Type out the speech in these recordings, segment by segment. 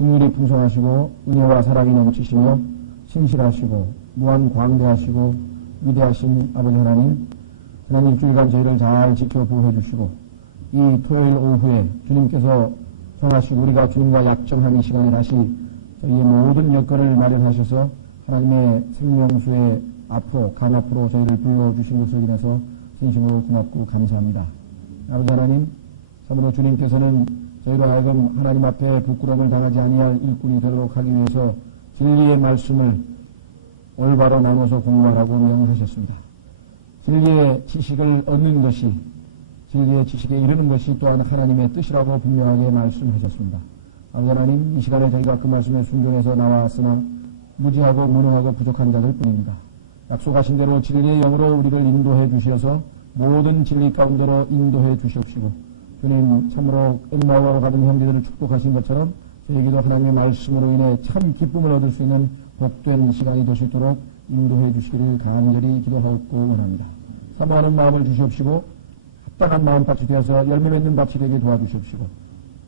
긍휼이 풍성하시고 은혜와 사랑이 넘치시며 신실하시고 무한 광대하시고 위대하신 아버지 하나님, 하나님 주일간 저희를 잘 지켜 보호해 주시고 이 토요일 오후에 주님께서 정하시고 우리가 주님과 약정하는 시간에 다시 저희의 모든 여건을 마련하셔서 하나님의 생명수의 앞으로 강 앞으로 저희를 불러주신 것을 인해서 진심으로 고맙고 감사합니다. 아버지 하나님, 참으로 주님께서는 저희로 하여금 하나님 앞에 부끄러움을 당하지 아니할 일꾼이 되도록 하기 위해서 진리의 말씀을 올바로 나눠서 공부하라고 명하셨습니다. 진리의 지식을 얻는 것이, 진리의 지식에 이르는 것이 또한 하나님의 뜻이라고 분명하게 말씀하셨습니다. 아버지 하나님, 이 시간에 저희가 그 말씀에 순종해서 나왔으나 무지하고 무능하고 부족한 자들 뿐입니다. 약속하신 대로 진리의 영으로 우리를 인도해 주셔서 모든 진리 가운데로 인도해 주시옵시고, 주님 참으로 엠마오로 가던 형제들을 축복하신 것처럼 저에게도 하나님의 말씀으로 인해 참 기쁨을 얻을 수 있는 복된 시간이 될 수 있도록 인도해 주시기를 간절히 기도하고 원합니다. 사모하는 마음을 주시옵시고 합당한 마음밭이 되어서 열매 맺는 밭이 되게 도와주시옵시고,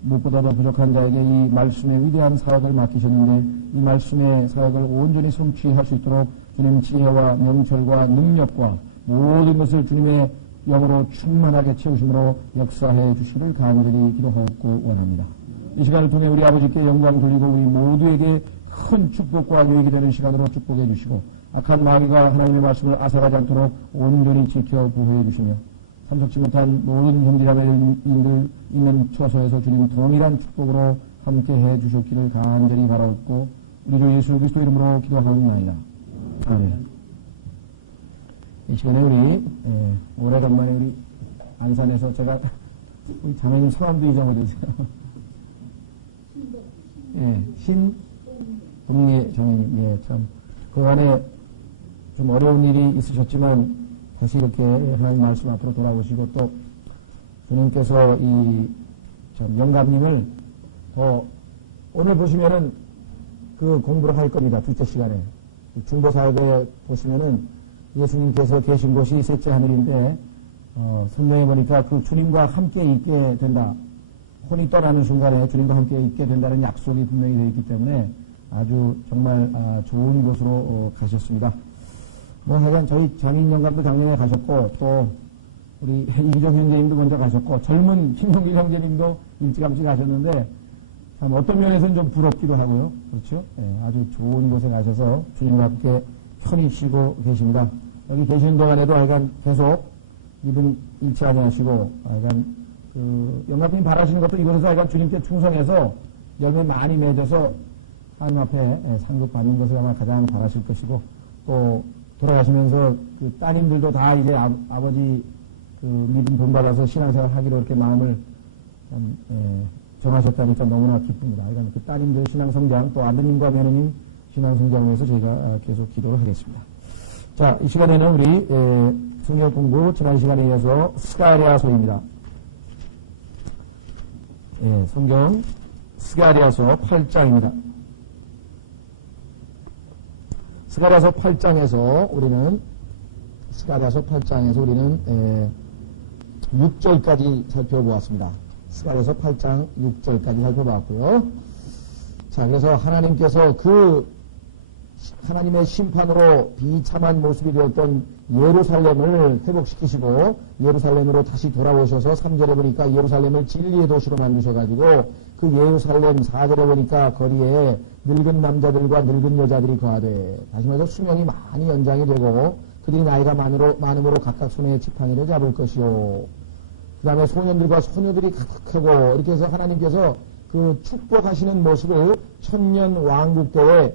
무엇보다도 부족한 자에게 이 말씀의 위대한 사역을 맡기셨는데 이 말씀의 사역을 온전히 성취할 수 있도록 주님 지혜와 명철과 능력과 모든 것을 주님의 영으로 충만하게 채우심으로 역사해 주시기를 간절히 기도하고 원합니다. 이 시간을 통해 우리 아버지께 영광 돌리고 우리 모두에게 큰 축복과 유익이 되는 시간으로 축복해 주시고 악한 마귀가 하나님의 말씀을 앗아가지 않도록 온전히 지켜 보호해 주시며 참석치 못한 모든 형제자매들 있는 처소에서 주님 동일한 축복으로 함께 해 주셨기를 간절히 바라옵고 우리 주 예수 그리스도 이름으로 기도하옵나이다. 아멘. 이 시간에 우리 오래간만에 우리 안산에서 제가 우리 자매님 성함도 잊어버리세요. 예, 신동예 자매님. 예, 참 그간에 좀 어려운 일이 있으셨지만 다시 이렇게 하나님 말씀 앞으로 돌아오시고 또 주님께서 이 영감님을 오늘 보시면은 그 공부를 할 겁니다. 둘째 시간에 중보사역에 보시면은 예수님께서 계신 곳이 셋째 하늘인데 성경에 보니까 그 주님과 함께 있게 된다. 혼이 떠나는 순간에 주님과 함께 있게 된다는 약속이 분명히 되어 있기 때문에 아주 정말 좋은 곳으로 가셨습니다. 뭐 하여간 저희 장인 영감도 작년에 가셨고 또 우리 이기정 형제님도 먼저 가셨고 젊은 신용길 형제님도 일찌감치 가셨는데 참 어떤 면에서는 좀 부럽기도 하고요. 그렇죠? 예, 아주 좋은 곳에 가셔서 주님과 함께 편히 쉬고 계십니다. 여기 계시는 동안에도 하여간 계속 이분 일치하지 마시고 하여간 영감님 바라시는 것도 이곳에서 하여간 주님께 충성해서 열매 많이 맺어서 하나님 앞에 상급 받는 것을 아마 가장 바라실 것이고 또 돌아가시면서 그 따님들도 다 이제 아버지 그 믿음 본받아서 신앙생활 하기로 이렇게 마음을 정하셨다니까 너무나 기쁩니다. 그러니까 그 따님들 신앙성장 또 아드님과 며느님 신앙성장을 위해서 저희가 계속 기도를 하겠습니다. 자, 이 시간에는 우리 성경 공부 지난 시간에 이어서 스가랴서입니다. 예, 성경 스가랴서 8장입니다. 스가랴서 8장에서 우리는 6절까지 살펴보았습니다. 스가랴서 8장 6절까지 살펴봤고요. 자, 그래서 하나님께서 그 하나님의 심판으로 비참한 모습이 되었던 예루살렘을 회복시키시고 예루살렘으로 다시 돌아오셔서 3절에 보니까 예루살렘을 진리의 도시로 만드셔가지고 그 예루살렘 4절에 보니까 거리에 늙은 남자들과 늙은 여자들이 거하되 다시 말해서 수명이 많이 연장이 되고 그들이 나이가 많음으로 각각 손에 지팡이를 잡을 것이요. 그 다음에 소년들과 소녀들이 가득하고 이렇게 해서 하나님께서 그 축복하시는 모습을 천년 왕국 때에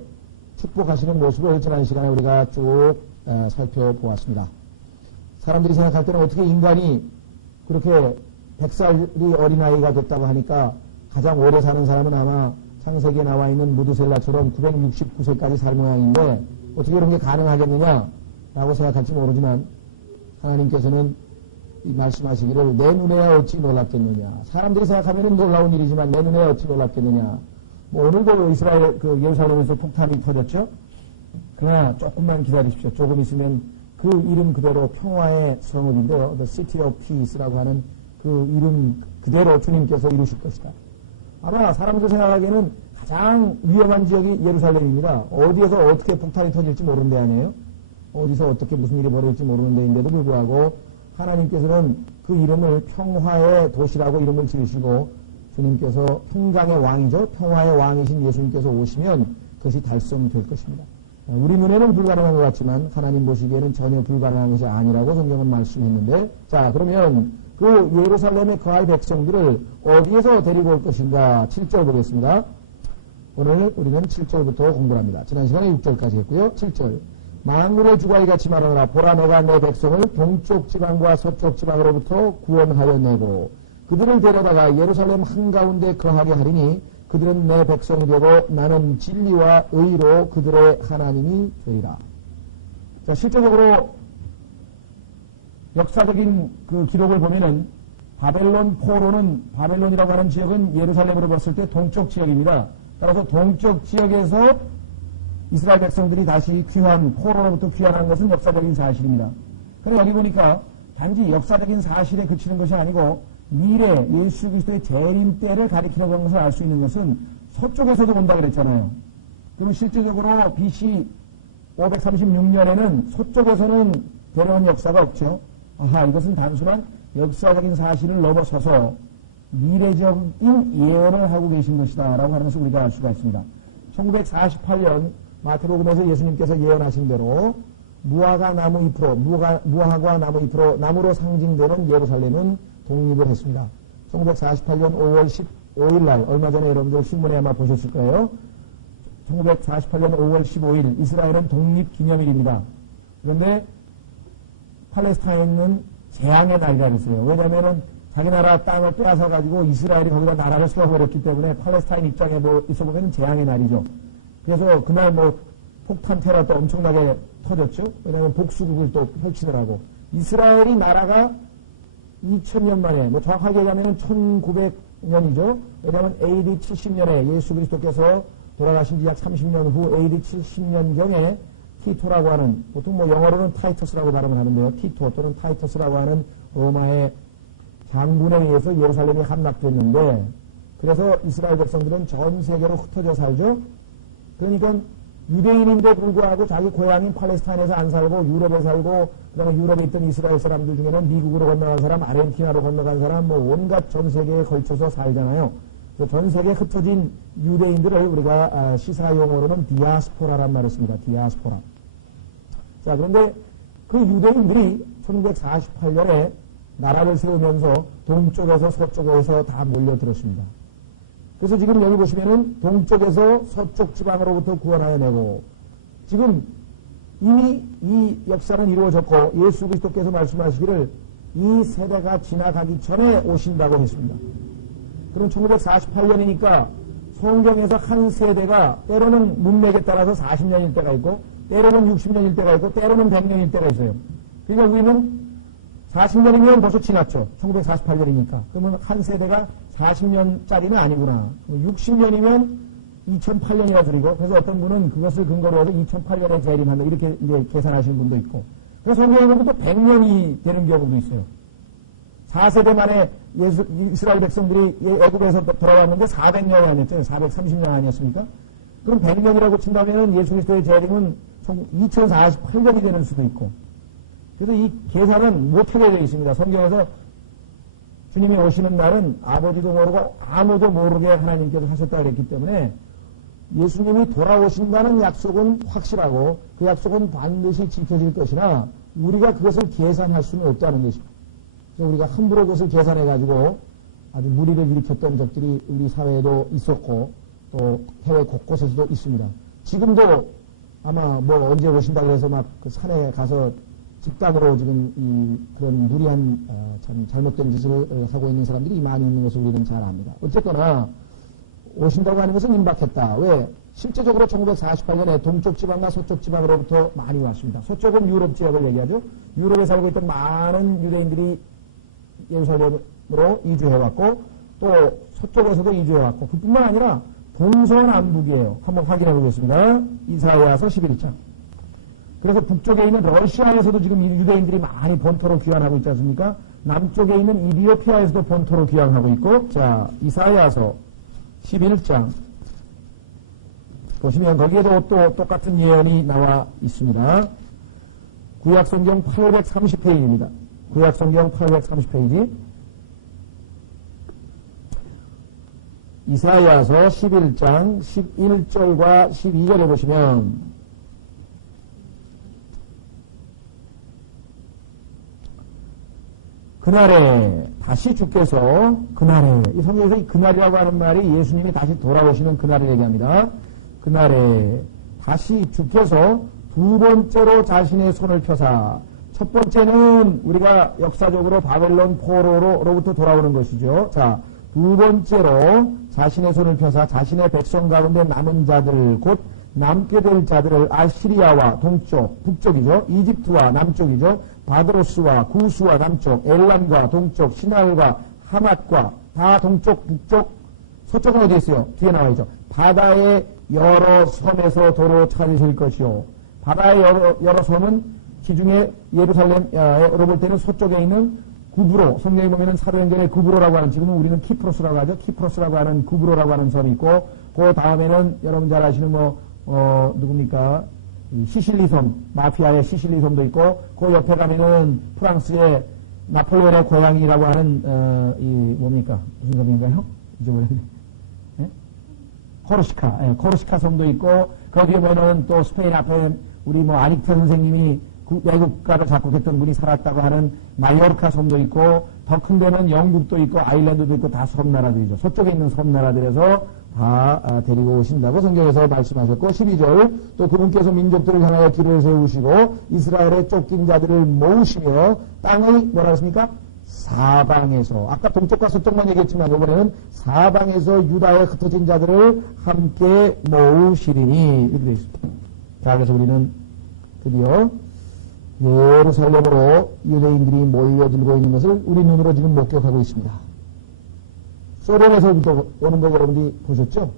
축복하시는 모습을 지난 시간에 우리가 쭉 살펴보았습니다. 사람들이 생각할 때는 어떻게 인간이 그렇게 100살이 어린아이가 됐다고 하니까 가장 오래 사는 사람은 아마 창세기에 나와 있는 무드셀라처럼 969세까지 살 모양인데 어떻게 그런 게 가능하겠느냐라고 생각할지 모르지만 하나님께서는 이 말씀하시기를 내 눈에야 어찌 놀랍겠느냐. 사람들이 생각하면 놀라운 일이지만 내 눈에야 어찌 놀랍겠느냐. 뭐 오늘도 이스라엘 그 예루살렘에서 폭탄이 터졌죠. 그러나 조금만 기다리십시오. 조금 있으면 그 이름 그대로 평화의 성읍인데요. The City of Peace라고 하는 그 이름 그대로 주님께서 이루실 것이다. 아마 사람들 생각하기에는 가장 위험한 지역이 예루살렘입니다. 어디에서 어떻게 폭탄이 터질지 모르는 데 아니에요? 어디서 어떻게 무슨 일이 벌어질지 모르는 데인데도 불구하고 하나님께서는 그 이름을 평화의 도시라고 이름을 지으시고 주님께서 평강의 왕이죠. 평화의 왕이신 예수님께서 오시면 그것이 달성될 것입니다. 우리 눈에는 불가능한 것 같지만 하나님 보시기에는 전혀 불가능한 것이 아니라고 성경은 말씀했는데, 자, 그러면 그 예루살렘에 거할 백성들을 어디에서 데리고 올 것인가? 7절 보겠습니다. 오늘 우리는 7절부터 공부합니다. 지난 시간에 6절까지 했고요. 7절. 만군의 주가 이같이 말하노라. 보라, 내가 내 백성을 동쪽 지방과 서쪽 지방으로부터 구원하여 내고 그들을 데려다가 예루살렘 한가운데 거하게 하리니 그들은 내 백성이 되고 나는 진리와 의로 그들의 하나님이 되리라. 자, 실제적으로 역사적인 그 기록을 보면은 바벨론 포로는, 바벨론이라고 하는 지역은 예루살렘으로 봤을 때 동쪽 지역입니다. 따라서 동쪽 지역에서 이스라엘 백성들이 다시 귀환, 포로로부터 귀환한 것은 역사적인 사실입니다. 그런데 여기 보니까 단지 역사적인 사실에 그치는 것이 아니고 미래 예수 그리스도의 재림 때를 가리키는 것을 알 수 있는 것은 서쪽에서도 온다 그랬잖아요. 그럼 실제적으로 BC 536년에는 서쪽에서는 데려온 역사가 없죠. 아하, 이것은 단순한 역사적인 사실을 넘어서서 미래적인 예언을 하고 계신 것이다 라고 하는 것을 우리가 알 수가 있습니다. 1948년 마태복음에서 예수님께서 예언하신 대로 무화과 나무 잎으로, 무화과 나무 잎으로 나무로 상징되는 예루살렘은 독립을 했습니다. 1948년 5월 15일 날, 얼마 전에 여러분들 신문에 아마 보셨을 거예요. 1948년 5월 15일 이스라엘은 독립기념일입니다. 그런데 팔레스타인은 재앙의 날이라고 했어요. 왜냐하면 자기 나라 땅을 빼앗아 가지고 이스라엘이 거기다 나라를 세워버렸기 때문에 팔레스타인 입장에 뭐 있어보면 재앙의 날이죠. 그래서 그날 뭐 폭탄 테러도 엄청나게 터졌죠. 왜냐하면 복수국을 또 펼치더라고. 이스라엘이 나라가 2000년 만에, 뭐 정확하게 얘기하면 1900년이죠. 왜냐하면 AD 70년에 예수 그리스도께서 돌아가신 지 약 30년 후 AD 70년경에 티토라고 하는, 보통 뭐 영어로는 타이터스라고 발음을 하는데요. 티토 또는 타이터스라고 하는 로마의 장군에 의해서 예루살렘이 함락됐는데, 그래서 이스라엘 백성들은 전 세계로 흩어져 살죠. 그러니까 유대인인데 불구하고 자기 고향인 팔레스타인에서 안 살고 유럽에 살고, 그 다음에 유럽에 있던 이스라엘 사람들 중에는 미국으로 건너간 사람, 아르헨티나로 건너간 사람, 뭐 온갖 전 세계에 걸쳐서 살잖아요. 전 세계에 흩어진 유대인들을 우리가 시사 용어로는 디아스포라란 말을 씁니다. 디아스포라. 자, 그런데 그 유대인들이 1948년에 나라를 세우면서 동쪽에서 서쪽에서 다 몰려들었습니다. 그래서 지금 여기 보시면은 동쪽에서 서쪽 지방으로부터 구원하여 내고, 지금 이미 이 역사는 이루어졌고 예수 그리스도께서 말씀하시기를 이 세대가 지나가기 전에 오신다고 했습니다. 그럼 1948년이니까 성경에서 한 세대가 때로는 문맥에 따라서 40년일 때가 있고 때로는 60년일 때가 있고 때로는 100년일 때가 있어요. 그러니까 우리는 40년이면 벌써 지났죠. 1948년이니까. 그러면 한 세대가 40년짜리는 아니구나. 60년이면 2008년이라 소리고, 그래서 어떤 분은 그것을 근거로 해서 2008년에 재림한다. 이렇게 이제 계산하시는 분도 있고. 그래서 성경에 보면 또 100년이 되는 경우도 있어요. 4세대 만에 이스라엘 백성들이 애국에서 돌아왔는데 400년이 아니었죠. 430년 아니었습니까? 그럼 100년이라고 친다면 예수 그리스도의 재림은 2048년이 되는 수도 있고. 그래서 이 계산은 못하게 되어 있습니다. 성경에서 주님이 오시는 날은 아버지도 모르고 아무도 모르게 하나님께서 하셨다 그랬기 때문에 예수님이 돌아오신다는 약속은 확실하고 그 약속은 반드시 지켜질 것이나 우리가 그것을 계산할 수는 없다는 것입니다. 그래서 우리가 함부로 그것을 계산해가지고 아주 무리를 일으켰던 적들이 우리 사회에도 있었고 또 해외 곳곳에서도 있습니다. 지금도 아마 뭐 언제 오신다고 해서 막 그 산에 가서 집단으로 지금 그런 무리한 참 잘못된 짓을 하고 있는 사람들이 많이 있는 것을 우리는 잘 압니다. 어쨌거나 오신다고 하는 것은 임박했다. 왜? 실제적으로 1948년에 동쪽 지방과 서쪽 지방으로부터 많이 왔습니다. 서쪽은 유럽 지역을 얘기하죠. 유럽에 살고 있던 많은 유대인들이 예루살렘으로 이주해왔고 또 서쪽에서도 이주해왔고 그뿐만 아니라 동서남북이에요. 한번 확인해 보겠습니다. 이사야서 11장. 그래서 북쪽에 있는 러시아에서도 지금 유대인들이 많이 본토로 귀환하고 있지 않습니까? 남쪽에 있는 이디오피아에서도 본토로 귀환하고 있고, 자, 이사야서 11장 보시면 거기에도 또 똑같은 예언이 나와 있습니다. 구약성경 830페이지입니다. 구약성경 830페이지. 이사야서 11장 11절과 12절에 보시면 그날에 다시 주께서 그날에 이 성경에서 이 그날이라고 하는 말이 예수님이 다시 돌아오시는 그날을 얘기합니다. 그날에 다시 주께서 두 번째로 자신의 손을 펴사 첫 번째는 우리가 역사적으로 바벨론 포로로부터 돌아오는 것이죠. 자, 두 번째로 자신의 손을 펴사 자신의 백성 가운데 남은 자들 곧 남게 될 자들을 아시리아와 동쪽, 북쪽이죠. 이집트와 남쪽이죠. 바드로스와 구스와 남쪽, 엘람과 동쪽, 시날과 하맛과 다 동쪽, 북쪽, 서쪽은 어디 있어요? 뒤에 나와 있죠. 바다의 여러 섬에서 도로 찾으실 것이요. 바다의 여러 섬은 기중에 예루살렘으로 볼 때는 서쪽에 있는 구브로, 성경에 보면은 사도행전에 구브로라고 하는, 지금은 우리는 키프로스라고 하죠. 키프로스라고 하는 구브로라고 하는 섬이 있고, 그 다음에는 여러분 잘 아시는 누굽니까? 시실리 섬, 마피아의 시실리 섬도 있고, 그 옆에 가면은 프랑스의 나폴레온의 고향이라고 하는, 뭡니까? 무슨 섬인가요? 잊어버렸네. 네? 코르시카, 예, 코르시카 섬도 있고, 거기에 보면은 또 스페인 앞에 우리 아닉트 선생님이 외국가를 작곡했던 분이 살았다고 하는 마요르카 섬도 있고, 더 큰 데는 영국도 있고, 아일랜드도 있고, 다 섬나라들이죠. 서쪽에 있는 섬나라들에서 다 데리고 오신다고 성경에서 말씀하셨고, 12절, 또 그분께서 민족들을 향하여 길을 세우시고, 이스라엘의 쫓긴 자들을 모으시며, 땅의, 뭐라 했습니까? 사방에서, 아까 동쪽과 서쪽만 얘기했지만, 이번에는 사방에서 유다에 흩어진 자들을 함께 모으시리니, 이렇게 되어 있습니다. 자, 그래서 우리는 드디어 예루살렘으로 유대인들이 모여들고 있는 것을 우리 눈으로 지금 목격하고 있습니다. 소련에서부터 오는 거 여러분들이 보셨죠?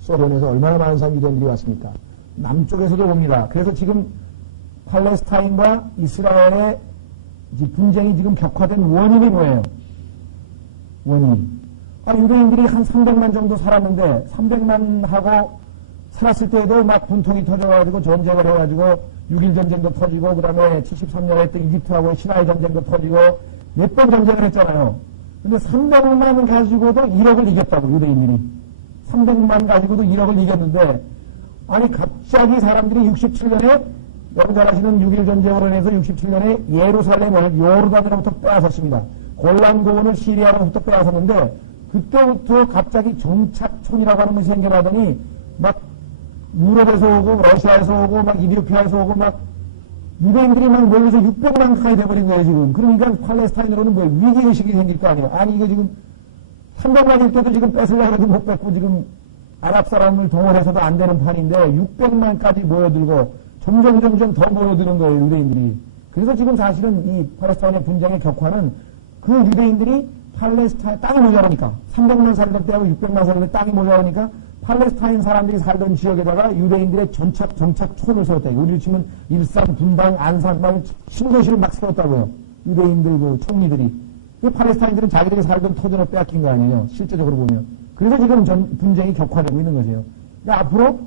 소련에서 얼마나 많은 사람 유대인들이 왔습니까? 남쪽에서도 옵니다. 그래서 지금 팔레스타인과 이스라엘의 분쟁이 지금 격화된 원인이 뭐예요? 원인. 유대인들이 한 300만 정도 살았는데 300만 하고 살았을 때에도 막 분통이 터져가지고 전쟁을 해가지고 6.1 전쟁도 터지고 그 다음에 73년에 또 이집트하고 시나이 전쟁도 터지고 몇 번 전쟁을 했잖아요. 근데 300만 가지고도 1억을 이겼다고 유대인들이. 300만 가지고도 1억을 이겼는데 아니 갑자기 사람들이 67년에 여러분 잘 아시는 6.1 전쟁으로 인해서 67년에 예루살렘을 요르단으로부터 빼앗았습니다. 골란고원을 시리아로부터 빼앗았는데 그때부터 갑자기 정착촌이라고 하는 것이 생겨나더니 막 유럽에서 오고 러시아에서 오고 막 이디오피아에서 오고 막 유대인들이 막 모여서 600만 가까이 돼버린 거예요 지금. 그러니까 팔레스타인으로는 뭐 위기의식이 생길 거 아니에요. 아니 이거 지금 300만일 때도 지금 뺏으려고 해도 못 뺏고 지금 아랍 사람을 동원해서도 안 되는 판인데 600만까지 모여들고 점점 더 모여드는 거예요 유대인들이. 그래서 지금 사실은 이 팔레스타인의 분쟁의 격화는 그 유대인들이 팔레스타인 땅이 모자라니까 300만 살던 때하고 600만 살던 땅이 모자라니까 팔레스타인 사람들이 살던 지역에다가 유대인들의 정착촌을 세웠다. 우리 치면 일산, 분당, 안산, 막 신도시를 막 세웠다고요. 유대인들 그 총리들이. 그 팔레스타인들은 자기들이 살던 토지를 빼앗긴 거 아니에요. 실제적으로 보면. 그래서 지금 분쟁이 격화되고 있는 거죠. 그러니까 앞으로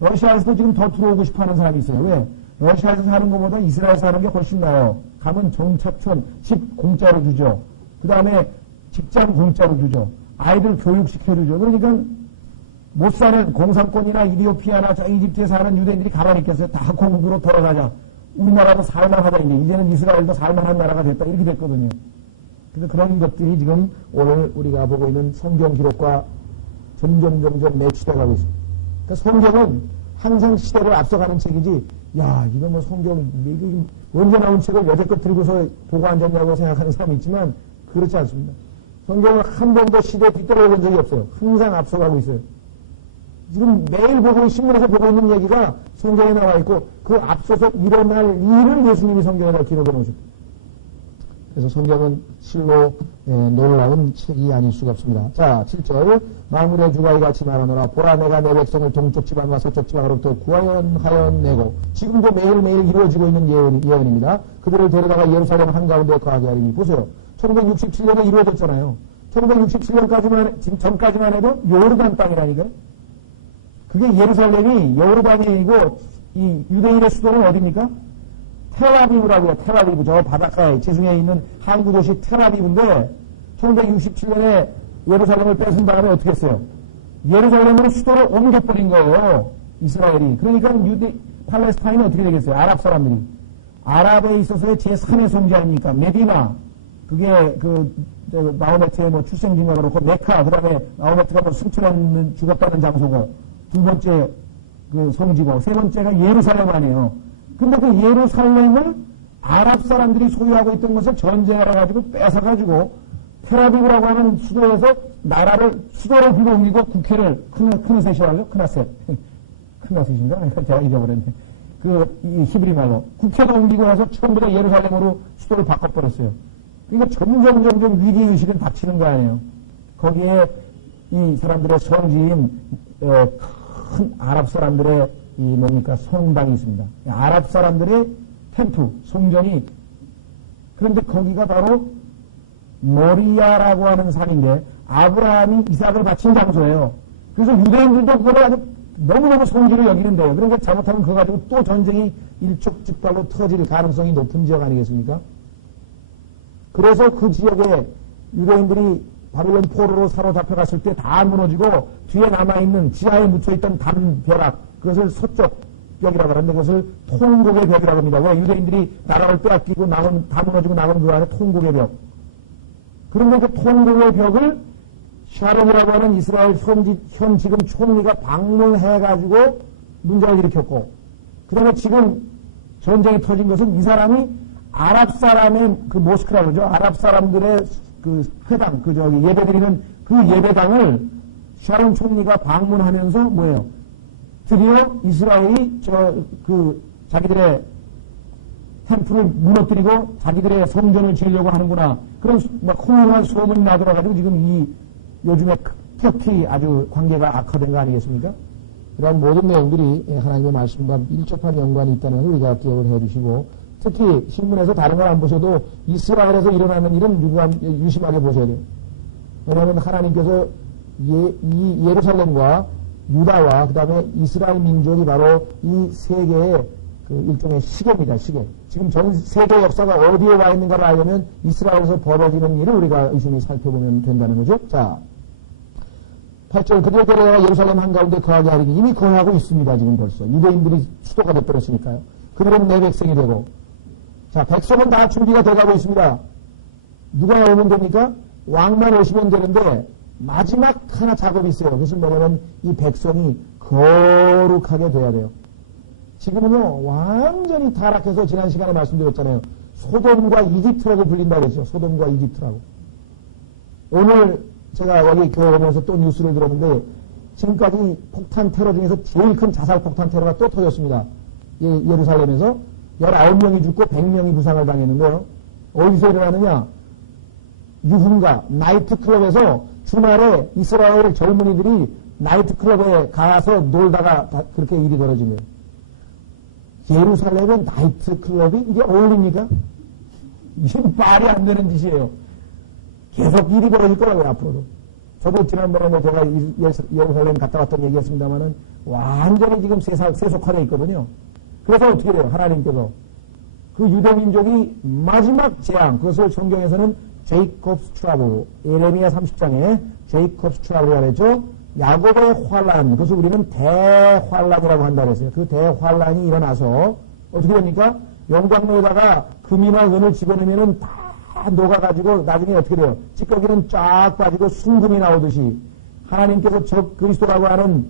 러시아에서도 지금 더 들어오고 싶어 하는 사람이 있어요. 왜? 러시아에서 사는 것보다 이스라엘 사는 게 훨씬 나아요. 가면 정착촌, 집 공짜로 주죠. 그 다음에 직장 공짜로 주죠. 아이들 교육시켜주죠. 그러니까 못 사는 공산권이나 이디오피아나 저 이집트에 사는 유대인들이 가만히 있겠어요. 다 고국으로 돌아가자. 우리나라도 살만하다. 이제는 이스라엘도 살만한 나라가 됐다. 이렇게 됐거든요. 그래서 그런 것들이 지금 오늘 우리가 보고 있는 성경 기록과 점점 매치돼 가고 있습니다. 그러니까 성경은 항상 시대를 앞서가는 책이지, 야, 이거 뭐 성경, 언제 나온 책을 여태껏 들고서 보고 앉았냐고 생각하는 사람이 있지만, 그렇지 않습니다. 성경은 한 번도 시대에 뒤떨어져 본 적이 없어요. 항상 앞서가고 있어요. 지금 매일 신문에서 보고 있는 얘기가 성경에 나와 있고 그 앞서서 일어날 일을 예수님이 성경에다 기록해 놓으셨다. 그래서 성경은 실로 놀라운 책이 아닐 수가 없습니다. 자, 7절 만물의 주가 이같이 말하노라 보라 내가 내 백성을 동쪽 지방과 서쪽 지방으로부터 구하여내고 지금도 매일매일 이루어지고 있는 예언입니다. 그들을 데려다가 예루살렘 한가운데 거하게 하리니 보세요. 1967년에 이루어졌잖아요. 1967년까지만 전까지만 해도 요르단 땅이라니까요. 그 그게 예루살렘이 여르반이고 이 유대인의 수도는 어디입니까? 텔아비브라고요. 텔아비브. 저 바닷가에 지중해에 있는 항구 도시 텔아비브인데 1967년에 예루살렘을 뺏은 다음에 어떻게 했어요? 예루살렘으로 수도를 옮겨버린 거예요. 이스라엘이. 그러니까 팔레스타인은 어떻게 되겠어요? 아랍 사람들이. 아랍에 있어서의 제3의 성지 아닙니까? 메디나. 그게 마호메트의 뭐 출생지가 그렇고, 메카. 그 다음에 마호메트가 뭐 승천하는 죽었다는 장소고, 두 번째 그 성지고, 세 번째가 예루살렘 아니에요. 근데 그 예루살렘을 아랍 사람들이 소유하고 있던 것을 전쟁을 해가지고 뺏어가지고 텔아비브라고 하는 수도에서 수도를 불러 옮기고 국회를, 크네셋이라고요? 크네셋인가? 제가 잊어버렸네. 이 히브리 말로. 국회도 옮기고 나서 처음부터 예루살렘으로 수도를 바꿔버렸어요. 그러니까 점점 위기의식은 닥치는 거 아니에요. 거기에 이 사람들의 성지인, 큰 아랍 사람들의 성당이 있습니다. 아랍 사람들의 템플, 성전이, 그런데 거기가 바로 모리아라고 하는 산인데, 아브라함이 이삭을 바친 장소예요. 그래서 유대인들도 그걸 아주 너무너무 성지를 여기는데요. 그러니까 잘못하면 그거 가지고 또 전쟁이 일촉즉발로 터질 가능성이 높은 지역 아니겠습니까? 그래서 그 지역에 유대인들이 바벨론 포로로 사로잡혀갔을 때 다 무너지고 뒤에 남아있는 지하에 묻혀있던 담벼락, 그것을 서쪽 벽이라고 하는데 그것을 통곡의 벽이라고 합니다. 왜? 유대인들이 나라를 빼앗기고 다 무너지고 나온 그 안에 통곡의 벽. 그런데 그 통곡의 벽을 샤론이라고 하는 이스라엘 현 지금 총리가 방문해가지고 문제를 일으켰고, 그 다음에 지금 전쟁이 터진 것은 이 사람이 아랍 사람의 그 모스크라고 그러죠. 아랍 사람들의 그 회당, 예배드리는 그 예배당을 샤론 총리가 방문하면서 뭐예요? 드디어 이스라엘이 자기들의 템플을 무너뜨리고 자기들의 성전을 지으려고 하는구나. 그런 훌륭한 소문이 나돌아가지고 지금 요즘에 터키 아주 관계가 악화된 거 아니겠습니까? 그런 모든 내용들이 하나님의 말씀과 밀접한 연관이 있다는 걸 우리가 기억을 해 주시고, 특히 신문에서 다른 걸 안 보셔도 이스라엘에서 일어나는 일은 유심하게 보셔야 돼요. 왜냐하면 하나님께서 이 예루살렘과 유다와 그 다음에 이스라엘 민족이 바로 이 세계의 그 일종의 시계입니다. 시계. 지금 전 세계 역사가 어디에 와 있는가를 알려면 이스라엘에서 벌어지는 일을 우리가 유심히 살펴보면 된다는 거죠. 자, 8절 그들 데려가 예루살렘 한가운데 거하게 하리니 이미 거하고 있습니다. 지금 벌써. 유대인들이 수도가 돼버렸으니까요. 그들은 내 백성이 되고, 자, 백성은 다 준비가 돼가고 있습니다. 누가 오면 됩니까? 왕만 오시면 되는데 마지막 하나 작업이 있어요. 그것은 뭐냐면 이 백성이 거룩하게 돼야 돼요. 지금은요 완전히 타락해서 지난 시간에 말씀드렸잖아요. 소돔과 이집트라고 불린다고 했어요. 소돔과 이집트라고. 오늘 제가 여기 교회 오면서 또 뉴스를 들었는데 지금까지 폭탄 테러 중에서 제일 큰 자살 폭탄 테러가 또 터졌습니다. 예루살렘에서 19명이 죽고 100명이 부상을 당했는데요. 어디서 일어나느냐? 유흥가, 나이트클럽에서 주말에 이스라엘 젊은이들이 나이트클럽에 가서 놀다가 그렇게 일이 벌어진 거예요. 예루살렘의 나이트클럽이 이게 어울립니까? 이게 말이 안 되는 짓이에요. 계속 일이 벌어질 거라고요, 앞으로도. 저도 지난번에 제가 예루살렘 갔다 왔던 얘기했습니다만은 완전히 지금 세속화되어 있거든요. 그래서 어떻게 돼요? 하나님께서 그 유대민족이 마지막 재앙, 그것을 성경에서는 제이콥스 트러블, 예레미야 30장에 제이콥스 트러블이라고 했죠. 야곱의 환란, 그것을 우리는 대환란이라고 한다고 했어요. 그 대환란이 일어나서 어떻게 됩니까? 영광로에다가 금이나 은을 집어넣으면은 다 녹아가지고 나중에 어떻게 돼요? 찌꺼기는 쫙 빠지고 순금이 나오듯이 하나님께서 적 그리스도라고 하는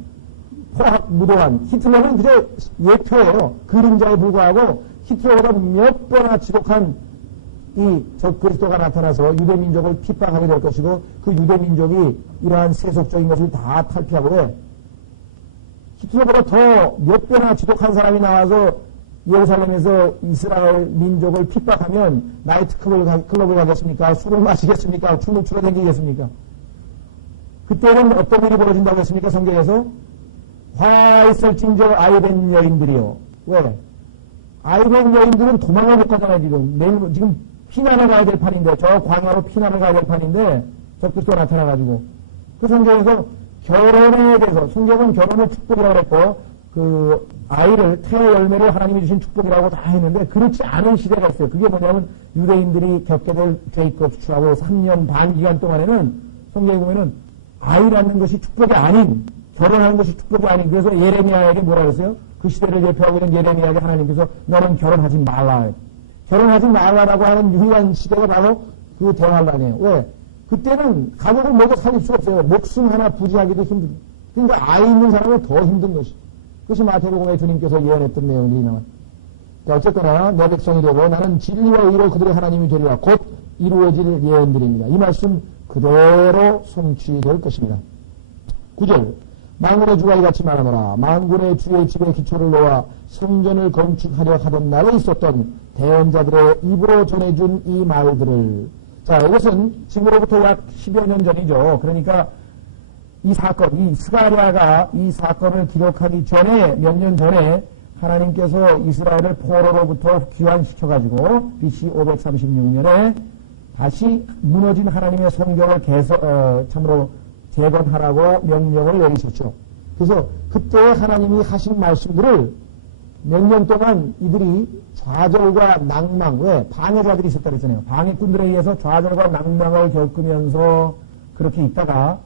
포악 무도한 히틀러는 그저 예표예요. 그림자에 불과하고 히틀러보다 몇 번이나 지독한 이 적 그리스도가 나타나서 유대민족을 핍박하게 될 것이고 그 유대민족이 이러한 세속적인 것을 다 탈피하고 해. 히틀러보다 더 몇 배나 지독한 사람이 나와서 예루살렘에서 이스라엘 민족을 핍박하면 나이트클럽을 가겠습니까? 술을 마시겠습니까? 춤을 추러 다니겠습니까? 그때는 어떤 일이 벌어진다고 했습니까? 성경에서 화 있을진저 아이벤 여인들이요. 왜? 아이벤 여인들은 도망을 못 가잖아요. 지금 피난을 가야 될 판인데, 저 광야로 피난을 가야 될 판인데 적그리스도가 나타나가지고 그 성경에서 결혼에 대해서, 성경은 결혼을 축복이라고 했고, 아이를, 태의 열매를 하나님이 주신 축복이라고 다 했는데, 그렇지 않은 시대가 있어요. 그게 뭐냐면, 유대인들이 겪게 될 제이콥 수출하고 3년 반 기간 동안에는, 성경에 보면은, 아이 낳는 것이 축복이 아닌, 결혼하는 것이 축복이 아닌, 그래서 예레미야에게 뭐라 그랬어요? 그 시대를 대표하고 있는 예레미야에게 하나님께서 너는 결혼하지 말라. 결혼하지 말라라고 하는 유일한 시대가 바로 그 대환란이에요. 왜? 그때는 가족을 먹여 살릴 수가 없어요. 목숨 하나 부지하기도 힘들어요. 그러니까 아이 있는 사람은 더 힘든 것이. 그것이 마태복음에 주님께서 예언했던 내용들이 나와요. 어쨌거나 내 백성이 되고 나는 진리와 의로 그들의 하나님이 되리라. 곧 이루어질 예언들입니다. 이 말씀 그대로 성취될 것입니다. 9절 만군의 주가 이같이 말하노라. 만군의 주의 집에 기초를 놓아 성전을 건축하려 하던 날에 있었던 대언자들의 입으로 전해준 이 말들을. 자, 이것은 지금으로부터 약 10여 년 전이죠. 그러니까 이 사건, 이 스가랴가 이 사건을 기록하기 전에, 몇 년 전에 하나님께서 이스라엘을 포로로부터 귀환시켜가지고 BC 536년에 다시 무너진 하나님의 성경을 참으로 재건하라고 명령을 내리셨죠. 그래서 그때 하나님이 하신 말씀들을 몇 년 동안 이들이 좌절과 낭망, 왜? 방해자들이 있었다고 했잖아요. 방해꾼들에 의해서 좌절과 낭망을 겪으면서 그렇게 있다가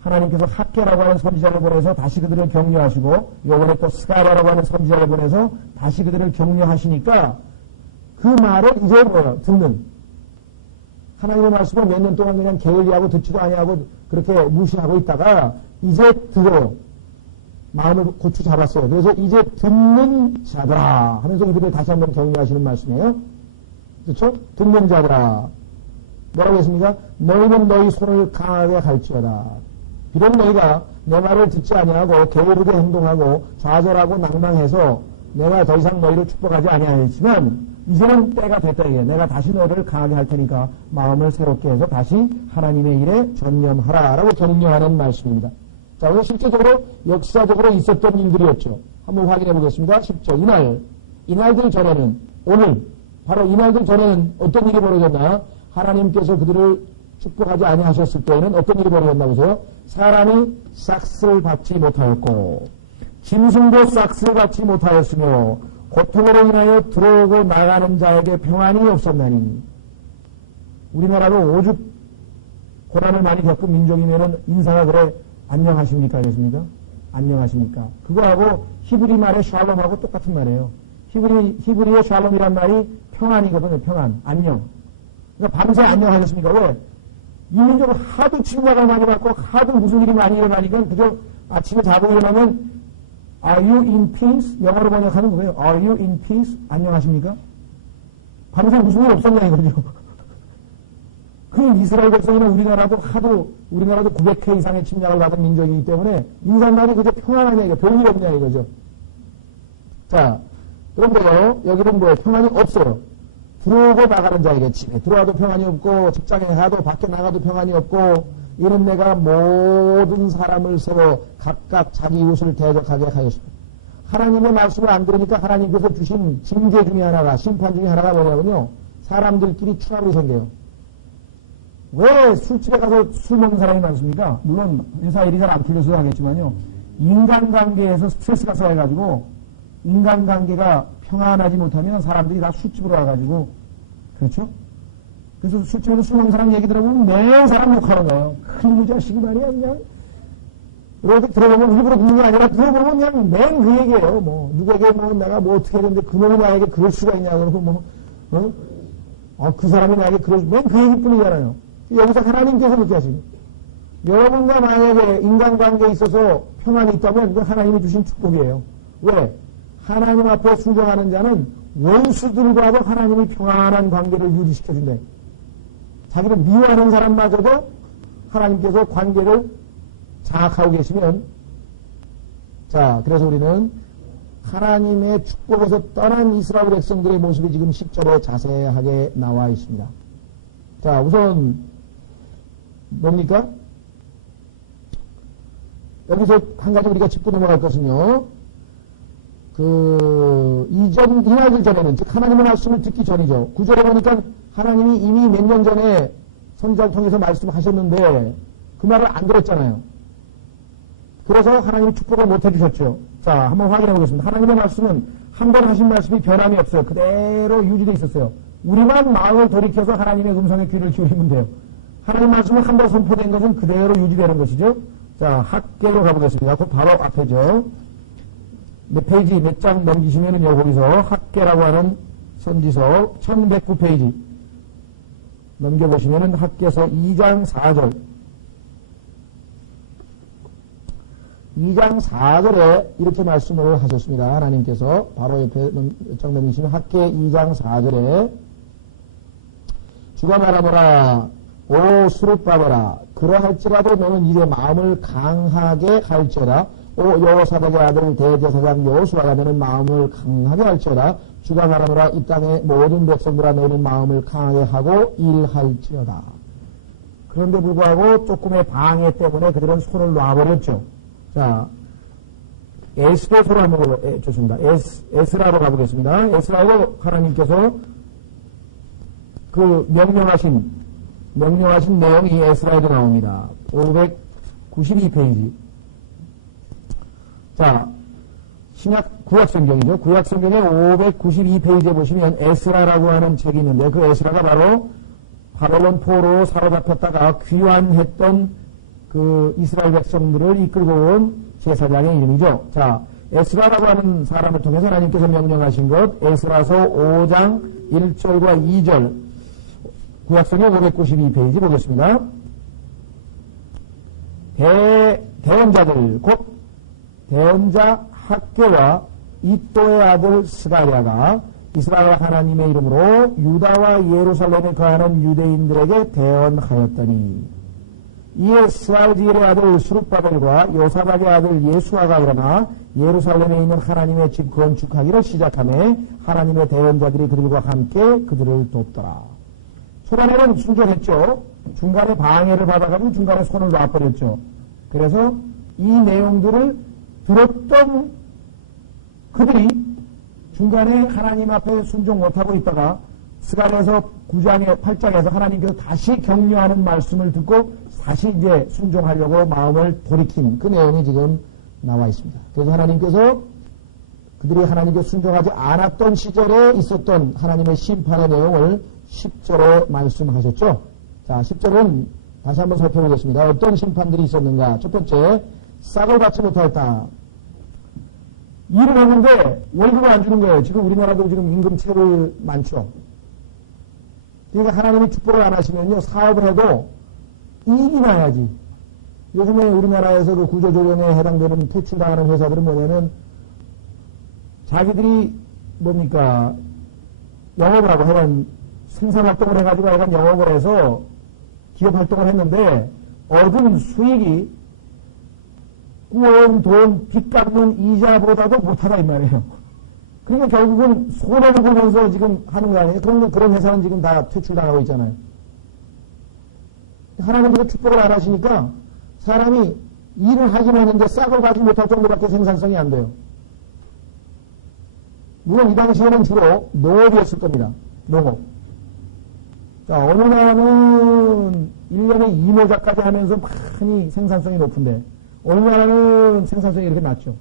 하나님께서 학계라고 하는 선지자를 보내서 다시 그들을 격려하시고, 요번에 또 스가랴라고 하는 선지자를 보내서 다시 그들을 격려하시니까 그 말을 이제 듣는, 하나님의 말씀을 몇 년 동안 그냥 게을리하고 듣지도 아니하고 그렇게 무시하고 있다가 이제 들어요. 마음을 고추 잡았어요. 그래서 이제 듣는 자들아 하면서 이들을 다시 한번 격려하시는 말씀이에요. 그렇죠? 듣는 자들아. 뭐라고 했습니까? 너희는 너희 손을 강하게 할지어다. 비록 너희가 내 말을 듣지 아니하고 게으르게 행동하고 좌절하고 낭망해서 내가 더 이상 너희를 축복하지 아니하였지만 이제는 때가 됐다. 내가 다시 너희를 강하게 할 테니까 마음을 새롭게 해서 다시 하나님의 일에 전념하라 라고 격려하는 말씀입니다. 자, 오늘 실제적으로 역사적으로 있었던 일들이었죠. 한번 확인해 보겠습니다. 10절. 이날들 전에는, 오늘 바로 이날들 전에는 어떤 일이 벌어졌나? 하나님께서 그들을 축복하지 아니하셨을 때에는 어떤 일이 벌어졌나 보세요. 사람이 싹을 받지 못하였고 짐승도 싹을 받지 못하였으며 고통으로 인하여 들어오고 나가는 자에게 평안이 없었나니. 우리나라도 오죽 고난을 많이 겪은 민족이면은 인사가 그래 안녕하십니까 이랬습니까? 안녕하십니까? 그거하고 히브리 말의 샬롬하고 똑같은 말이에요. 히브리의 샬롬이란 말이 평안이거든요. 평안, 안녕. 그러니까 밤새 안녕하셨습니까? 왜? 이 민족은 하도 침략을 많이 받고 하도 무슨 일이 많이 일어나니까 그저 아침에 자고 일어나면 Are you in peace? 영어로 번역하는 거예요. Are you in peace? 안녕하십니까? 밤새 무슨 일 없었냐 이거죠. 그 이스라엘 백성이나 우리나라도 900회 이상의 침략을 받은 민족이기 때문에 인사말이 그저 평안하냐 이거, 별일 없냐 이거죠. 자, 그런데요, 여기는 뭐예요? 평안이 없어요. 들어오고 나가는 자에게 집에 들어와도 평안이 없고 직장에 가도 밖에 나가도 평안이 없고 이는 내가 모든 사람을 세워 각각 자기 이웃을 대적하게 하였습니다. 하나님의 말씀을 안 들으니까 하나님께서 주신 징계 중에 하나가, 심판 중에 하나가 뭐냐면요, 사람들끼리 트러블이 생겨요. 왜 술집에 가서 술 먹는 사람이 많습니까? 물론 회사 일이 잘 안 풀려서 하겠지만요, 인간관계에서 스트레스가 쌓여가지고 인간관계가 평안하지 못하면 사람들이 다 술집으로 와가지고, 그렇죠? 그래서 술집에서 술 먹는 사람 얘기 들어보면 매일 사람 욕하는 거예요. 그 자식이 말이야, 그냥. 이렇게 들어보면 일부러 듣는 게 아니라 들어보면 그냥 맨 그 얘기예요. 뭐, 누구에게 뭐 내가 뭐 어떻게 했는데 그놈이 나에게 그럴 수가 있냐, 그러고 뭐, 그 사람이 나에게 맨 그 얘기뿐이잖아요. 여기서 하나님께서 그렇게 하십니다. 여러분과 만약에 인간관계에 있어서 평안이 있다면 그건 하나님이 주신 축복이에요. 왜? 하나님 앞에 순종하는 자는 원수들과도 하나님이 평안한 관계를 유지시켜준대. 자기를 미워하는 사람마저도 하나님께서 관계를 장악하고 계시면, 자, 그래서 우리는 하나님의 축복에서 떠난 이스라엘 백성들의 모습이 지금 10절에 자세하게 나와 있습니다. 자, 우선 뭡니까? 여기서 한 가지 우리가 짚고 넘어갈 것은요, 이날들 전에는, 즉, 하나님의 말씀을 듣기 전이죠. 9절에 보니까 하나님이 이미 몇 년 전에 선지자를 통해서 말씀하셨는데, 그 말을 안 들었잖아요. 그래서 하나님이 축복을 못 해주셨죠. 자, 한번 확인해 보겠습니다. 하나님의 말씀은 한 번 하신 말씀이 변함이 없어요. 그대로 유지되어 있었어요. 우리만 마음을 돌이켜서 하나님의 음성에 귀를 기울이면 돼요. 하나님 말씀은 한 번 선포된 것은 그대로 유지되는 것이죠. 자, 학계로 가보겠습니다. 그 바로 앞에죠. 몇 페이지, 몇 장 넘기시면은요, 거기서 학계라고 하는 선지서 1109페이지 넘겨보시면은 학계서 2장 4절. 2장 4절에 이렇게 말씀을 하셨습니다. 하나님께서 바로 옆에 몇 장 넘기시면 학계 2장 4절에 주가 말하노라 오 수룹바벨아 그러할지라도 너는 이제 마음을 강하게 할지어다. 오 여호사닥의 아들 대제사장 여호수아가 너는 마음을 강하게 할지어다. 주가 말하노라 이 땅의 모든 백성들아 너희는 마음을 강하게 하고 일할지어다. 그런데 불구하고 조금의 방해 때문에 그들은 손을 놔버렸죠. 자, 에스더서로 한번 좋습니다. 에스라로 가보겠습니다. 에스라로 하나님께서 그 명령하신 내용이 에스라에도 나옵니다. 592페이지. 자, 신약 구약성경이죠. 구약성경의 592페이지에 보시면 에스라라고 하는 책이 있는데 그 에스라가 바로 바벨론 포로 사로잡혔다가 귀환했던 그 이스라엘 백성들을 이끌고 온 제사장의 이름이죠. 자, 에스라라고 하는 사람을 통해서 하나님께서 명령하신 것 에스라서 5장 1절과 2절 구약성경 592페이지 보겠습니다. 대언자들 곧 대언자 학계와 이또의 아들 스가랴가 이스라엘 하나님의 이름으로 유다와 예루살렘에 거하는 유대인들에게 대언하였더니 이에 스알디엘의 아들 수룹바벨과 요사박의 아들 예수아가 일어나 예루살렘에 있는 하나님의 집 건축하기를 시작하며 하나님의 대언자들이 그들과 함께 그들을 돕더라. 초반에는 순종했죠. 중간에 방해를 받아가지고 중간에 손을 놔버렸죠. 그래서 이 내용들을 들었던 그들이 중간에 하나님 앞에 순종 못하고 있다가 스가랴서 9장에 8장에서 하나님께서 다시 격려하는 말씀을 듣고 다시 이제 순종하려고 마음을 돌이킨 그 내용이 지금 나와 있습니다. 그래서 하나님께서 그들이 하나님께 순종하지 않았던 시절에 있었던 하나님의 심판의 내용을 10절에 말씀하셨죠. 자, 10절은 다시 한번 살펴보겠습니다. 어떤 심판들이 있었는가. 첫 번째, 싹을 받지 못하였다. 일을 했는데 월급을 안 주는 거예요. 지금 우리나라도 지금 임금체를 많죠. 그러니까 하나님이 축복을 안 하시면요, 사업을 해도 이익이 나야지. 요즘에 우리나라에서 그 구조조정에 해당되는 퇴출당하는 회사들은 뭐냐면 자기들이 뭡니까 영업을 하고 해간 생산활동을 해가지고 해간 영업을 해서 기업활동을 했는데 얻은 수익이 꾸어온 돈, 빚 갚는 이자보다도 못하다 이 말이에요. 그러니까 결국은 손해를 보면서 지금 하는 거 아니에요? 그런 회사는 지금 다 퇴출당하고 있잖아요. 하나님께서 축복을 안 하시니까 사람이 일을 하긴 하는데 싹을 가지 못할 정도밖에 생산성이 안 돼요. 물론 이 당시에는 주로 농업이었을 겁니다. 농업. 자, 어느 나라는 1년에 2모작까지 하면서 많이 생산성이 높은데 어느 나라는 생산성이 이렇게 낮죠.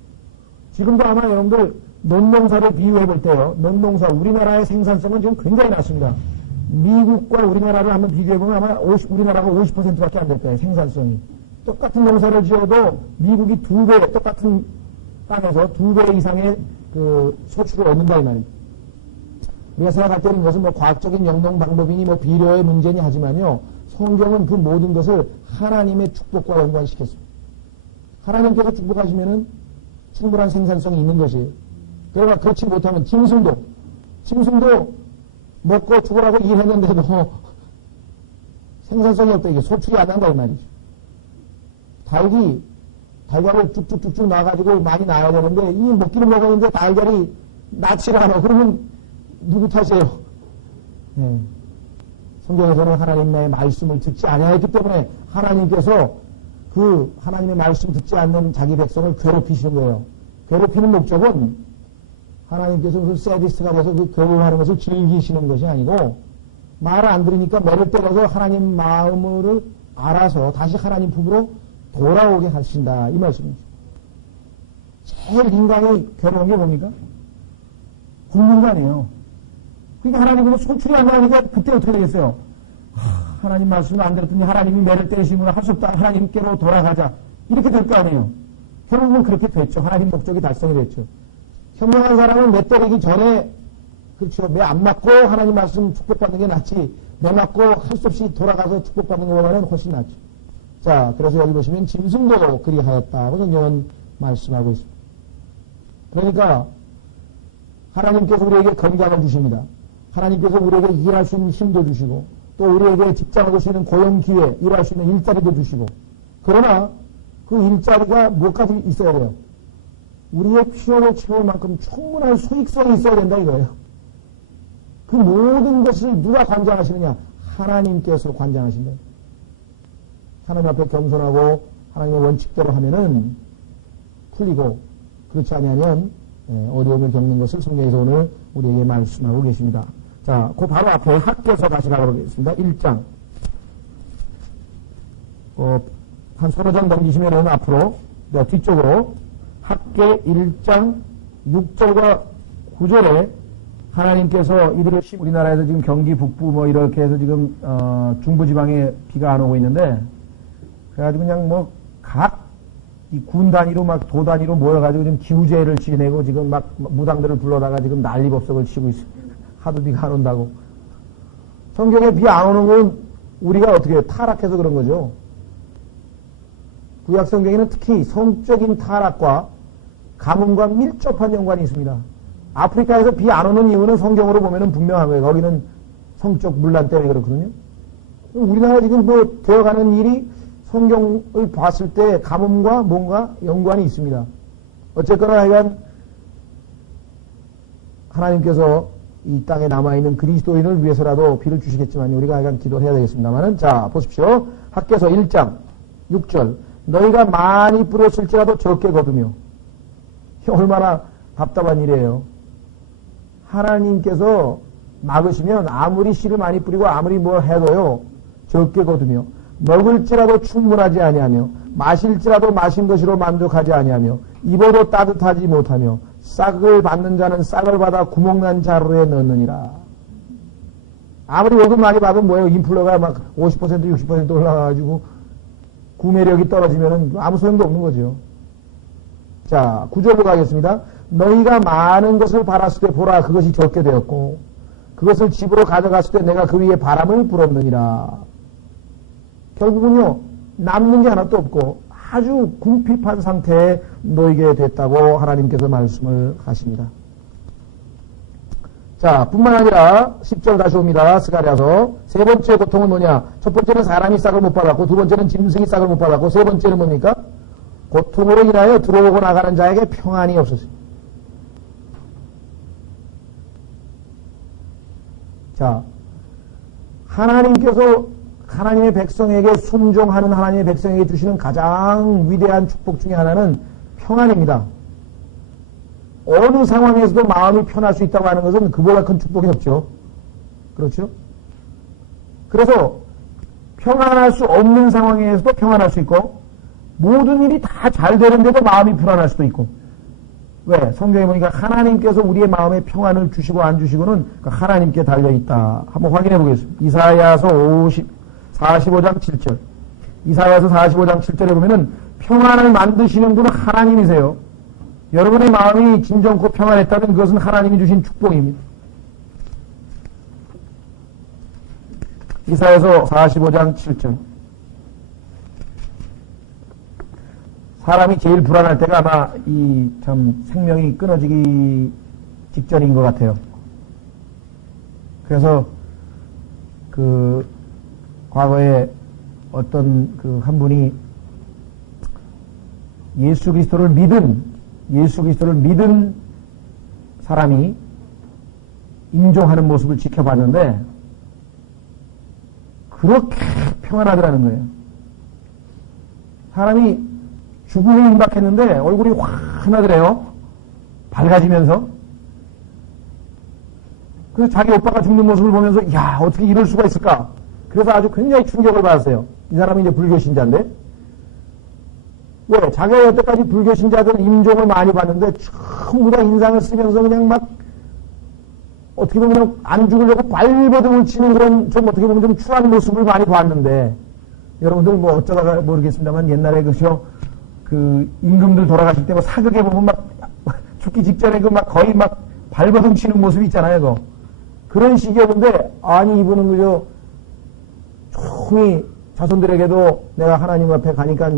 지금도 아마 여러분들 논농사를 비유해 볼 때요. 논농사, 우리나라의 생산성은 지금 굉장히 낮습니다. 미국과 우리나라를 한번 비교해보면 아마 우리나라가 50%밖에 안 될 거예요. 생산성이. 똑같은 농사를 지어도 미국이 2배, 똑같은 땅에서 2배 이상의 그 소출을 얻는다 이 말이에요. 우리가 생각할 때는 이것은 뭐 과학적인 영농 방법이니 뭐 비료의 문제니 하지만요. 성경은 그 모든 것을 하나님의 축복과 연관시켰습니다. 하나님께서 축복하시면은 충분한 생산성이 있는 것이에요. 그러나 그렇지 못하면 짐승도 먹고 죽으라고 일했는데도 생산성이 없다. 이게 소출이 안 난다 이 말이죠. 달걀을 쭉쭉쭉쭉 놔가지고 많이 나야 되는데 이 먹기를 먹었는데 달걀이 낳지를 않아. 그러면 누구 탓이에요? 네. 성경에서는 하나님의 말씀을 듣지 아니하였기 때문에 하나님께서 그 하나님의 말씀 듣지 않는 자기 백성을 괴롭히시는 거예요. 괴롭히는 목적은 하나님께서 그 세디스가 돼서 그 괴롭하는 것을 즐기시는 것이 아니고 말을 안 들으니까 매를 때려서 하나님 마음을 알아서 다시 하나님 품으로 돌아오게 하신다 이 말씀이죠. 제일 인간이 괴로운 게 뭡니까? 굶는 거 아니에요. 그러니까 하나님은 소출이 안 나오니까 그때 어떻게 되겠어요? 하나님 말씀을 안 들었더니 하나님이 매를 때리심으로 할 수 없다. 하나님께로 돌아가자. 이렇게 될 거 아니에요. 결국은 그렇게 됐죠. 하나님 목적이 달성이 됐죠. 현명한 사람은 매 때리기 전에, 그렇죠. 매 안 맞고 하나님 말씀 축복받는 게 낫지. 매 맞고 할 수 없이 돌아가서 축복받는 것보다는 훨씬 낫죠. 자, 그래서 여기 보시면 짐승도 그리하였다고 성경은 말씀하고 있습니다. 그러니까 하나님께서 우리에게 건강을 주십니다. 하나님께서 우리에게 일할 수 있는 힘도 주시고 또 우리에게 직장을 줄 수 있는 고용 기회, 일할 수 있는 일자리도 주시고 그러나 그 일자리가 무엇까지 있어야 돼요? 우리의 필요를 채울 만큼 충분한 수익성이 있어야 된다 이거예요. 그 모든 것을 누가 관장하시느냐? 하나님께서 관장하신다. 하나님 앞에 겸손하고 하나님의 원칙대로 하면은 풀리고 그렇지 않으면 어려움을 겪는 것을 성경에서 오늘 우리에게 말씀하고 계십니다. 자, 그 바로 앞에 학교에서 다시 가보겠습니다. 1장. 한 서너 장 넘기시면은 앞으로, 뒤쪽으로 학계 1장 6절과 9절에 하나님께서 이들을 우리나라에서 지금 경기 북부 뭐 이렇게 해서 지금, 중부지방에 비가 안 오고 있는데, 그래가지고 그냥 뭐 각 이 군 단위로 막 도 단위로 모여가지고 지금 기후제를 지내고 지금 막 무당들을 불러다가 지금 난리법석을 치고 있습니다. 하도 비가 안 온다고. 성경에 비 안 오는 건 우리가 어떻게 타락해서 그런 거죠. 구약 성경에는 특히 성적인 타락과 가뭄과 밀접한 연관이 있습니다. 아프리카에서 비 안 오는 이유는 성경으로 보면은 분명한 거예요. 거기는 성적 문란 때문에 그렇거든요. 우리나라 지금 뭐 되어가는 일이 성경을 봤을 때 가뭄과 뭔가 연관이 있습니다. 어쨌거나 하여간 하나님께서 이 땅에 남아있는 그리스도인을 위해서라도 비를 주시겠지만 우리가 하여간 기도를 해야 되겠습니다만은 자 보십시오. 학개서 1장 6절 너희가 많이 뿌렸을지라도 적게 거두며 얼마나 답답한 일이에요. 하나님께서 막으시면 아무리 씨를 많이 뿌리고 아무리 뭘 해도요 적게 거두며 먹을지라도 충분하지 아니하며 마실지라도 마신 것으로 만족하지 아니하며 입어도 따뜻하지 못하며 싹을 받는 자는 싹을 받아 구멍난 자루에 넣느니라. 아무리 월급 많이 받으면 뭐예요? 인플레가 막 50% 60% 올라가가지고 구매력이 떨어지면은 아무 소용도 없는 거죠. 자, 9절로 가겠습니다. 너희가 많은 것을 바랐을 때 보라 그것이 적게 되었고 그것을 집으로 가져갔을 때 내가 그 위에 바람을 불었느니라. 결국은요 남는 게 하나도 없고 아주 궁핍한 상태에 놓이게 됐다고 하나님께서 말씀을 하십니다. 자, 뿐만 아니라 10절 다시 옵니다. 스가랴서 세 번째 고통은 뭐냐? 첫 번째는 사람이 싹을 못 받았고 두 번째는 짐승이 싹을 못 받았고 세 번째는 뭡니까? 고통으로 인하여 들어오고 나가는 자에게 평안이 없었습니다. 자, 하나님께서 하나님의 백성에게 순종하는 하나님의 백성에게 주시는 가장 위대한 축복 중에 하나는 평안입니다. 어느 상황에서도 마음이 편할 수 있다고 하는 것은 그보다 큰 축복이 없죠. 그렇죠? 그래서 평안할 수 없는 상황에서도 평안할 수 있고 모든 일이 다 잘 되는데도 마음이 불안할 수도 있고 왜? 성경에 보니까 하나님께서 우리의 마음에 평안을 주시고 안 주시고는 하나님께 달려있다. 한번 확인해 보겠습니다. 이사야서 45장 7절. 이사야서 45장 7절에 보면은 평안을 만드시는 분은 하나님이세요. 여러분의 마음이 진정코 평안했다면 그것은 하나님이 주신 축복입니다. 이사야서 45장 7절. 사람이 제일 불안할 때가 아마 이 참 생명이 끊어지기 직전인 것 같아요. 그래서 그 과거에 어떤 그 한 분이 예수 그리스도를 믿은 사람이 임종하는 모습을 지켜봤는데 그렇게 평안하더라는 거예요. 사람이 죽음에 임박했는데 얼굴이 환하더래요. 밝아지면서. 그래서 자기 오빠가 죽는 모습을 보면서 야 어떻게 이럴 수가 있을까. 그래서 아주 굉장히 충격을 받았어요. 이 사람이 이제 불교 신자인데 왜? 자기가 여태까지 불교 신자들 임종을 많이 봤는데 전부 다 인상을 쓰면서 그냥 막 어떻게 보면 그냥 안 죽으려고 발버둥을 치는 그런 좀 어떻게 보면 좀 추한 모습을 많이 봤는데 여러분들 뭐 어쩌다가 모르겠습니다만 옛날에 그 임금들 돌아가실 때 뭐 사극에 보면 막 죽기 직전에 그 막 거의 막 발버둥 치는 모습이 있잖아요. 그런 식이었는데 아니 이분은 그저 조용히 자손들에게도 내가 하나님 앞에 가니까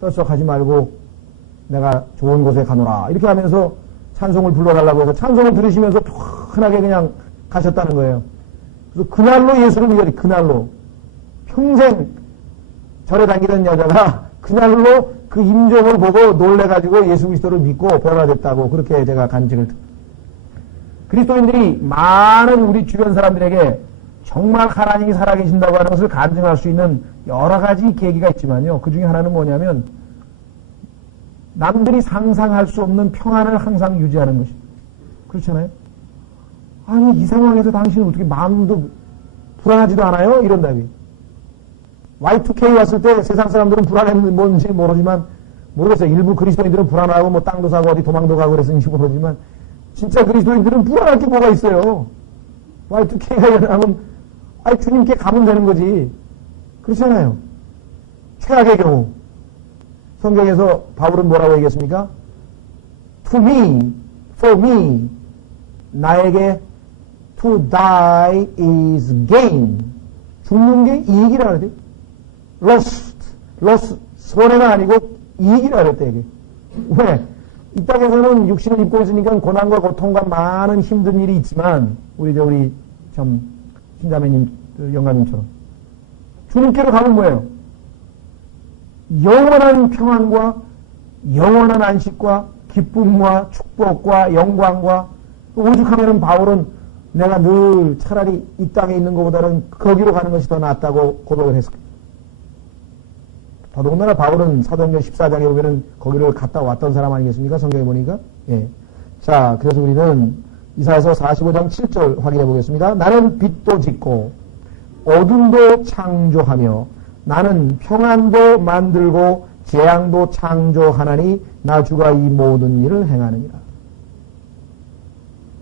떠썩하지 말고 내가 좋은 곳에 가노라 이렇게 하면서 찬송을 불러달라고 해서 찬송을 들으시면서 편하게 그냥 가셨다는 거예요. 그래서 그날로 예수를 믿었지. 그날로 평생 절에 다니던 여자가 그날로 그 임종을 보고 놀래가지고 예수 그리스도를 믿고 변화됐다고 그렇게 제가 간증을 그리스도인들이 많은 우리 주변 사람들에게 정말 하나님이 살아계신다고 하는 것을 간증할 수 있는 여러 가지 계기가 있지만요. 그 중에 하나는 뭐냐면 남들이 상상할 수 없는 평안을 항상 유지하는 것입니다. 그렇잖아요? 아니 이 상황에서 당신은 어떻게 마음도 불안하지도 않아요? 이런다고요. Y2K 왔을 때 세상 사람들은 불안했는지 모르지만 모르겠어요. 일부 그리스도인들은 불안하고 뭐 땅도 사고 어디 도망도 가고 그랬는지 모르지만 진짜 그리스도인들은 불안할 게 뭐가 있어요. Y2K가 일어나면 아니 주님께 가면 되는 거지. 그렇잖아요. 최악의 경우 성경에서 바울은 뭐라고 얘기했습니까? To me, for me, 나에게 to die is gain. 죽는 게 이익이라 그래요. lost, 손해가 아니고 이익이라 그랬대, 이게. 왜? 이 땅에서는 육신을 입고 있으니까 고난과 고통과 많은 힘든 일이 있지만, 우리 참, 신자매님, 영감님처럼. 주님께로 가면 뭐예요? 영원한 평안과 영원한 안식과 기쁨과 축복과 영광과 오죽하면은 바울은 내가 늘 차라리 이 땅에 있는 것보다는 거기로 가는 것이 더 낫다고 고백을 했을 거예요. 더더군다나 바울은 사도행전 14장에 보면은 거기를 갔다 왔던 사람 아니겠습니까? 성경에 보니까. 예. 자, 그래서 우리는 이사야서 45장 7절 확인해 보겠습니다. 나는 빛도 짓고 어둠도 창조하며 나는 평안도 만들고 재앙도 창조하나니 나 주가 이 모든 일을 행하느니라.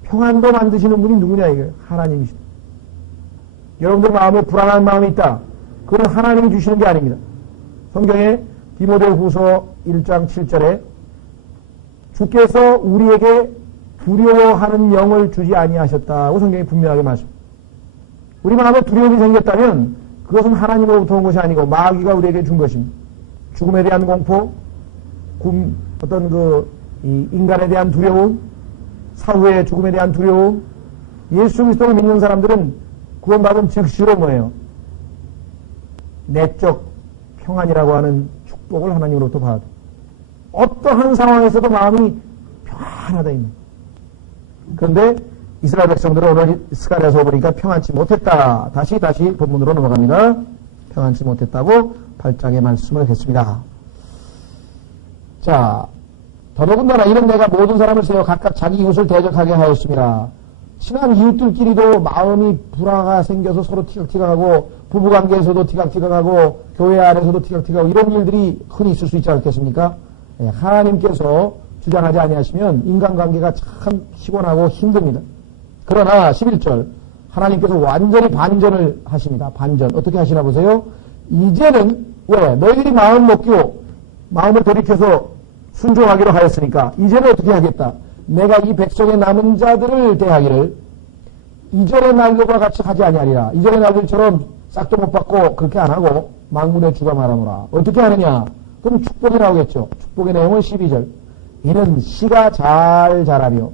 평안도 만드시는 분이 누구냐 이거예요. 하나님이십니다. 여러분들 마음에 불안한 마음이 있다. 그건 하나님이 주시는 게 아닙니다. 성경에 디모데후서 1장 7절에 주께서 우리에게 두려워하는 영을 주지 아니하셨다고 성경이 분명하게 말씀합니다. 우리 마음에 두려움이 생겼다면 그것은 하나님으로부터 온 것이 아니고 마귀가 우리에게 준 것입니다. 죽음에 대한 공포, 어떤 인간에 대한 두려움, 사후의 죽음에 대한 두려움, 예수 그리스도를 믿는 사람들은 구원받은 즉시로 뭐예요? 내적 평안이라고 하는 축복을 하나님으로부터 받아요. 어떠한 상황에서도 마음이 평안하다. 그런데 이스라엘 백성들은 오늘 스가랴서 보니까 평안치 못했다. 다시 본문으로 넘어갑니다. 평안치 못했다고 8장에 말씀을 했습니다. 자, 더더군다나 이런 내가 모든 사람을 세워 각각 자기 이웃을 대적하게 하였습니다. 친한 이웃들끼리도 마음이 불화가 생겨서 서로 티격태격하고 부부관계에서도 티격태격하고 교회 안에서도 티격태격하고 이런 일들이 흔히 있을 수 있지 않겠습니까? 네, 하나님께서 주장하지 아니하시면 인간관계가 참 피곤하고 힘듭니다. 그러나 11절 하나님께서 완전히 반전을 하십니다. 반전. 어떻게 하시나 보세요. 이제는 왜? 너희들이 마음 먹기로 마음을 돌이켜서 순종하기로 하였으니까 이제는 어떻게 하겠다. 내가 이 백성의 남은 자들을 대하기를 이전의 날들과 같이 하지 아니하리라. 이전의 날들처럼 싹도 못 받고 그렇게 안 하고 만군의 주가 말하노라. 어떻게 하느냐. 그럼 축복이 나오겠죠. 축복의 내용은 12절. 이는 씨가 잘 자라며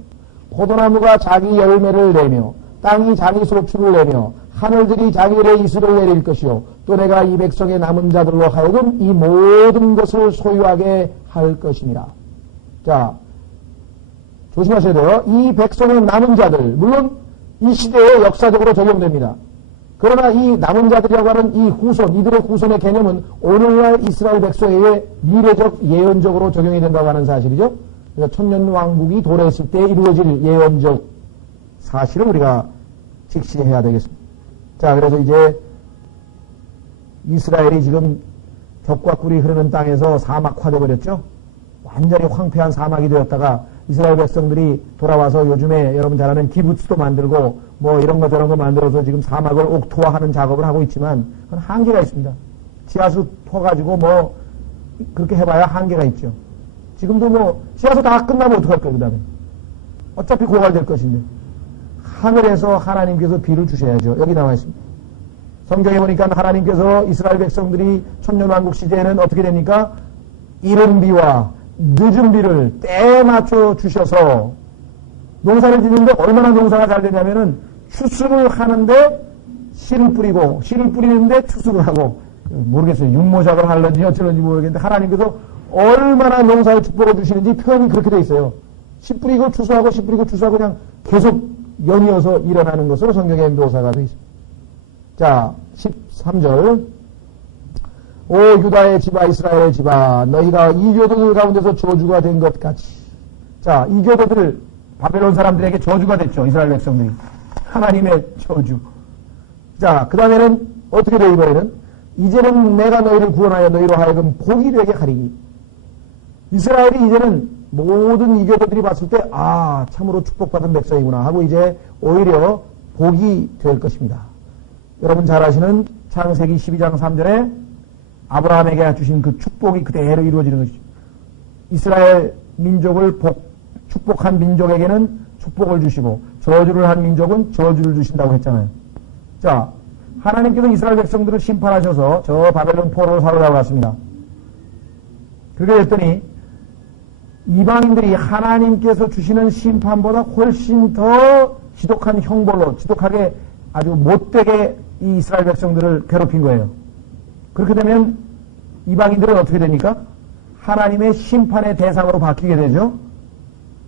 포도나무가 자기 열매를 내며 땅이 자기 소출을 내며 하늘들이 자기의 이슬을 내릴 것이요 또 내가 이 백성의 남은 자들로 하여금 이 모든 것을 소유하게 할 것이니라. 자, 조심하셔야 돼요. 이 백성의 남은 자들, 물론 이 시대에 역사적으로 적용됩니다. 그러나 이 남은 자들이라고 하는 이 후손, 이들의 후손의 개념은 오늘날 이스라엘 백성에게 미래적 예언적으로 적용이 된다고 하는 사실이죠. 그래서 천년왕국이 도래했을 때 이루어질 예언적 사실을 우리가 직시해야 되겠습니다. 자, 그래서 이제 이스라엘이 지금 젖과 꿀이 흐르는 땅에서 사막화돼 버렸죠. 완전히 황폐한 사막이 되었다가 이스라엘 백성들이 돌아와서 요즘에 여러분 잘 아는 기부츠도 만들고 뭐 이런 거 저런 거 만들어서 지금 사막을 옥토화하는 작업을 하고 있지만 그건 한계가 있습니다. 지하수 퍼가지고 뭐 그렇게 해봐야 한계가 있죠. 지금도 뭐 지하수 다 끝나면 어떡할 거예요, 그 다음에. 어차피 고갈될 것인데. 하늘에서 하나님께서 비를 주셔야죠. 여기 나와 있습니다. 성경에 보니까 하나님께서 이스라엘 백성들이 천년왕국 시대에는 어떻게 됩니까? 이른 비와 늦은 비를 때에 맞춰 주셔서 농사를 짓는데 얼마나 농사가 잘 되냐면은 추수를 하는데 씨를 뿌리고 씨를 뿌리는데 추수를 하고 모르겠어요. 육모작을 하는지 어쩌는지 모르겠는데 하나님께서 얼마나 농사를 축복해 주시는지 표현이 그렇게 돼 있어요. 씨 뿌리고 추수하고 씨 뿌리고 추수하고 그냥 계속 연이어서 일어나는 것으로 성경에 묘사가 되어 있습니다. 자, 13절. 오 유다의 집아 이스라엘의 집아 너희가 이교도들 가운데서 저주가 된 것 같이. 자, 이교도들 바벨론 사람들에게 저주가 됐죠. 이스라엘 백성들이. 하나님의 저주. 자, 그 다음에는 어떻게 돼 이번에는? 이제는 내가 너희를 구원하여 너희로 하여금 복이 되게 하리니. 이스라엘이 이제는 모든 이교도들이 봤을 때 아 참으로 축복받은 백성이구나 하고 이제 오히려 복이 될 것입니다. 여러분 잘 아시는 창세기 12장 3절에 아브라함에게 주신 그 축복이 그대로 이루어지는 것이죠. 이스라엘 민족을 축복한 민족에게는 축복을 주시고 저주를 한 민족은 저주를 주신다고 했잖아요. 자, 하나님께서 이스라엘 백성들을 심판하셔서 저 바벨론 포로로 사로잡아 갔습니다. 그렇게 됐더니 이방인들이 하나님께서 주시는 심판보다 훨씬 더 지독한 형벌로 지독하게 아주 못되게 이 이스라엘 백성들을 괴롭힌 거예요. 그렇게 되면 이방인들은 어떻게 됩니까? 하나님의 심판의 대상으로 바뀌게 되죠.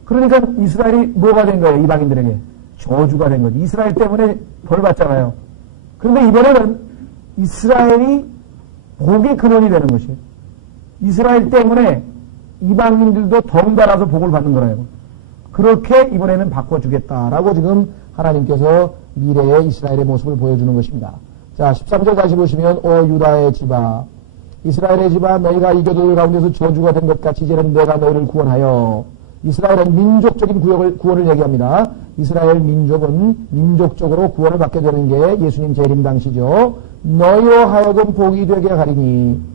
그러니까 이스라엘이 뭐가 된 거예요? 이방인들에게 저주가 된 거지. 이스라엘 때문에 벌 받잖아요. 그런데 이번에는 이스라엘이 복의 근원이 되는 것이에요. 이스라엘 때문에 이방인들도 덩달아서 복을 받는 거라요. 그렇게 이번에는 바꿔주겠다라고 지금 하나님께서 미래의 이스라엘의 모습을 보여주는 것입니다. 자, 13절 다시 보시면 오 유다의 집아 이스라엘의 집아 너희가 이교도들 가운데서 저주가 된 것 같이 이제는 내가 너희를 구원하여. 이스라엘은 민족적인 구원을 얘기합니다. 이스라엘 민족은 민족적으로 구원을 받게 되는 게 예수님 재림 당시죠. 너희로 하여금 복이 되게 하리니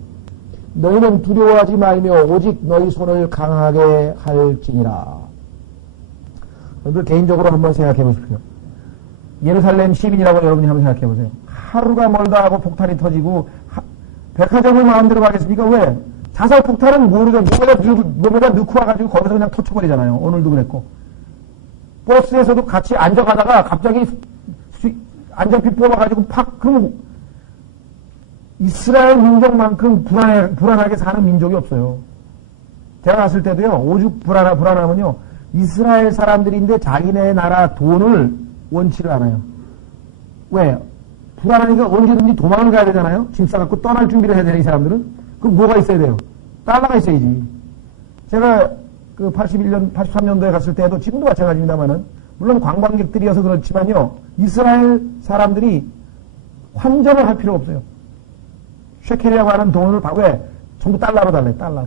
너희는 두려워하지 말며 오직 너희 손을 강하게 할지니라. 여러분들 개인적으로 한번 생각해 보십시오. 예루살렘 시민이라고 여러분이 한번 생각해 보세요. 하루가 멀다 하고 폭탄이 터지고 백화점을 마음대로 가겠습니까? 왜? 자살 폭탄은 모르죠. 몸에다 넣고 와가지고 거기서 그냥 터쳐버리잖아요. 오늘도 그랬고. 버스에서도 같이 앉아가다가 갑자기 안전피 뽑아가지고 팍 그러면 이스라엘 민족만큼 불안하게 사는 민족이 없어요. 제가 갔을 때도요, 오죽 불안하면요, 이스라엘 사람들인데 자기네 나라 돈을 원치를 않아요. 왜? 불안하니까 언제든지 도망을 가야 되잖아요? 짐 싸갖고 떠날 준비를 해야 되는 이 사람들은? 그럼 뭐가 있어야 돼요? 달러가 있어야지. 제가 그 81년, 83년도에 갔을 때도 지금도 마찬가지입니다만은, 물론 관광객들이어서 그렇지만요, 이스라엘 사람들이 환전을 할 필요가 없어요. 쉐켈이라고 하는 돈을 왜? 전부 달러로 달래요, 달러로.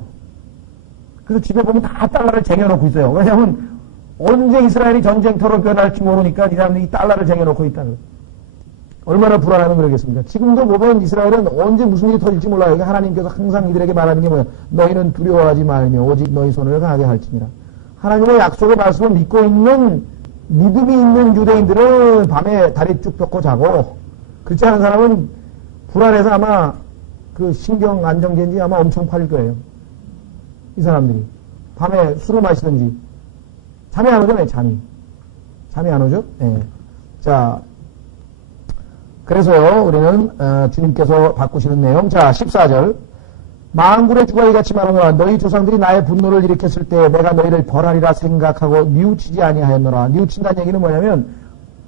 그래서 집에 보면 다 달러를 쟁여놓고 있어요. 왜냐하면 언제 이스라엘이 전쟁터로 변할지 모르니까 이 사람들이 이 달러를 쟁여놓고 있다는. 얼마나 불안하면 그러겠습니까? 지금도 보면 이스라엘은 언제 무슨 일이 터질지 몰라요. 하나님께서 항상 이들에게 말하는 게 뭐예요? 너희는 두려워하지 말며 오직 너희 손을 강하게 할지니라. 하나님의 약속의 말씀을 믿고 있는 믿음이 있는 유대인들은 밤에 다리 쭉 펴고 자고, 그렇지 않은 사람은 불안해서 아마 그 신경 안정제인지 아마 엄청 팔릴 거예요. 이 사람들이. 밤에 술을 마시든지. 잠이 안 오잖아요, 잠이. 잠이 안 오죠? 네. 자, 그래서요, 우리는, 주님께서 바꾸시는 내용. 자, 14절. 만군의 주가 이같이 말하노라. 너희 조상들이 나의 분노를 일으켰을 때 내가 너희를 벌하리라 생각하고 뉘우치지 아니하였노라. 뉘우친다는 얘기는 뭐냐면,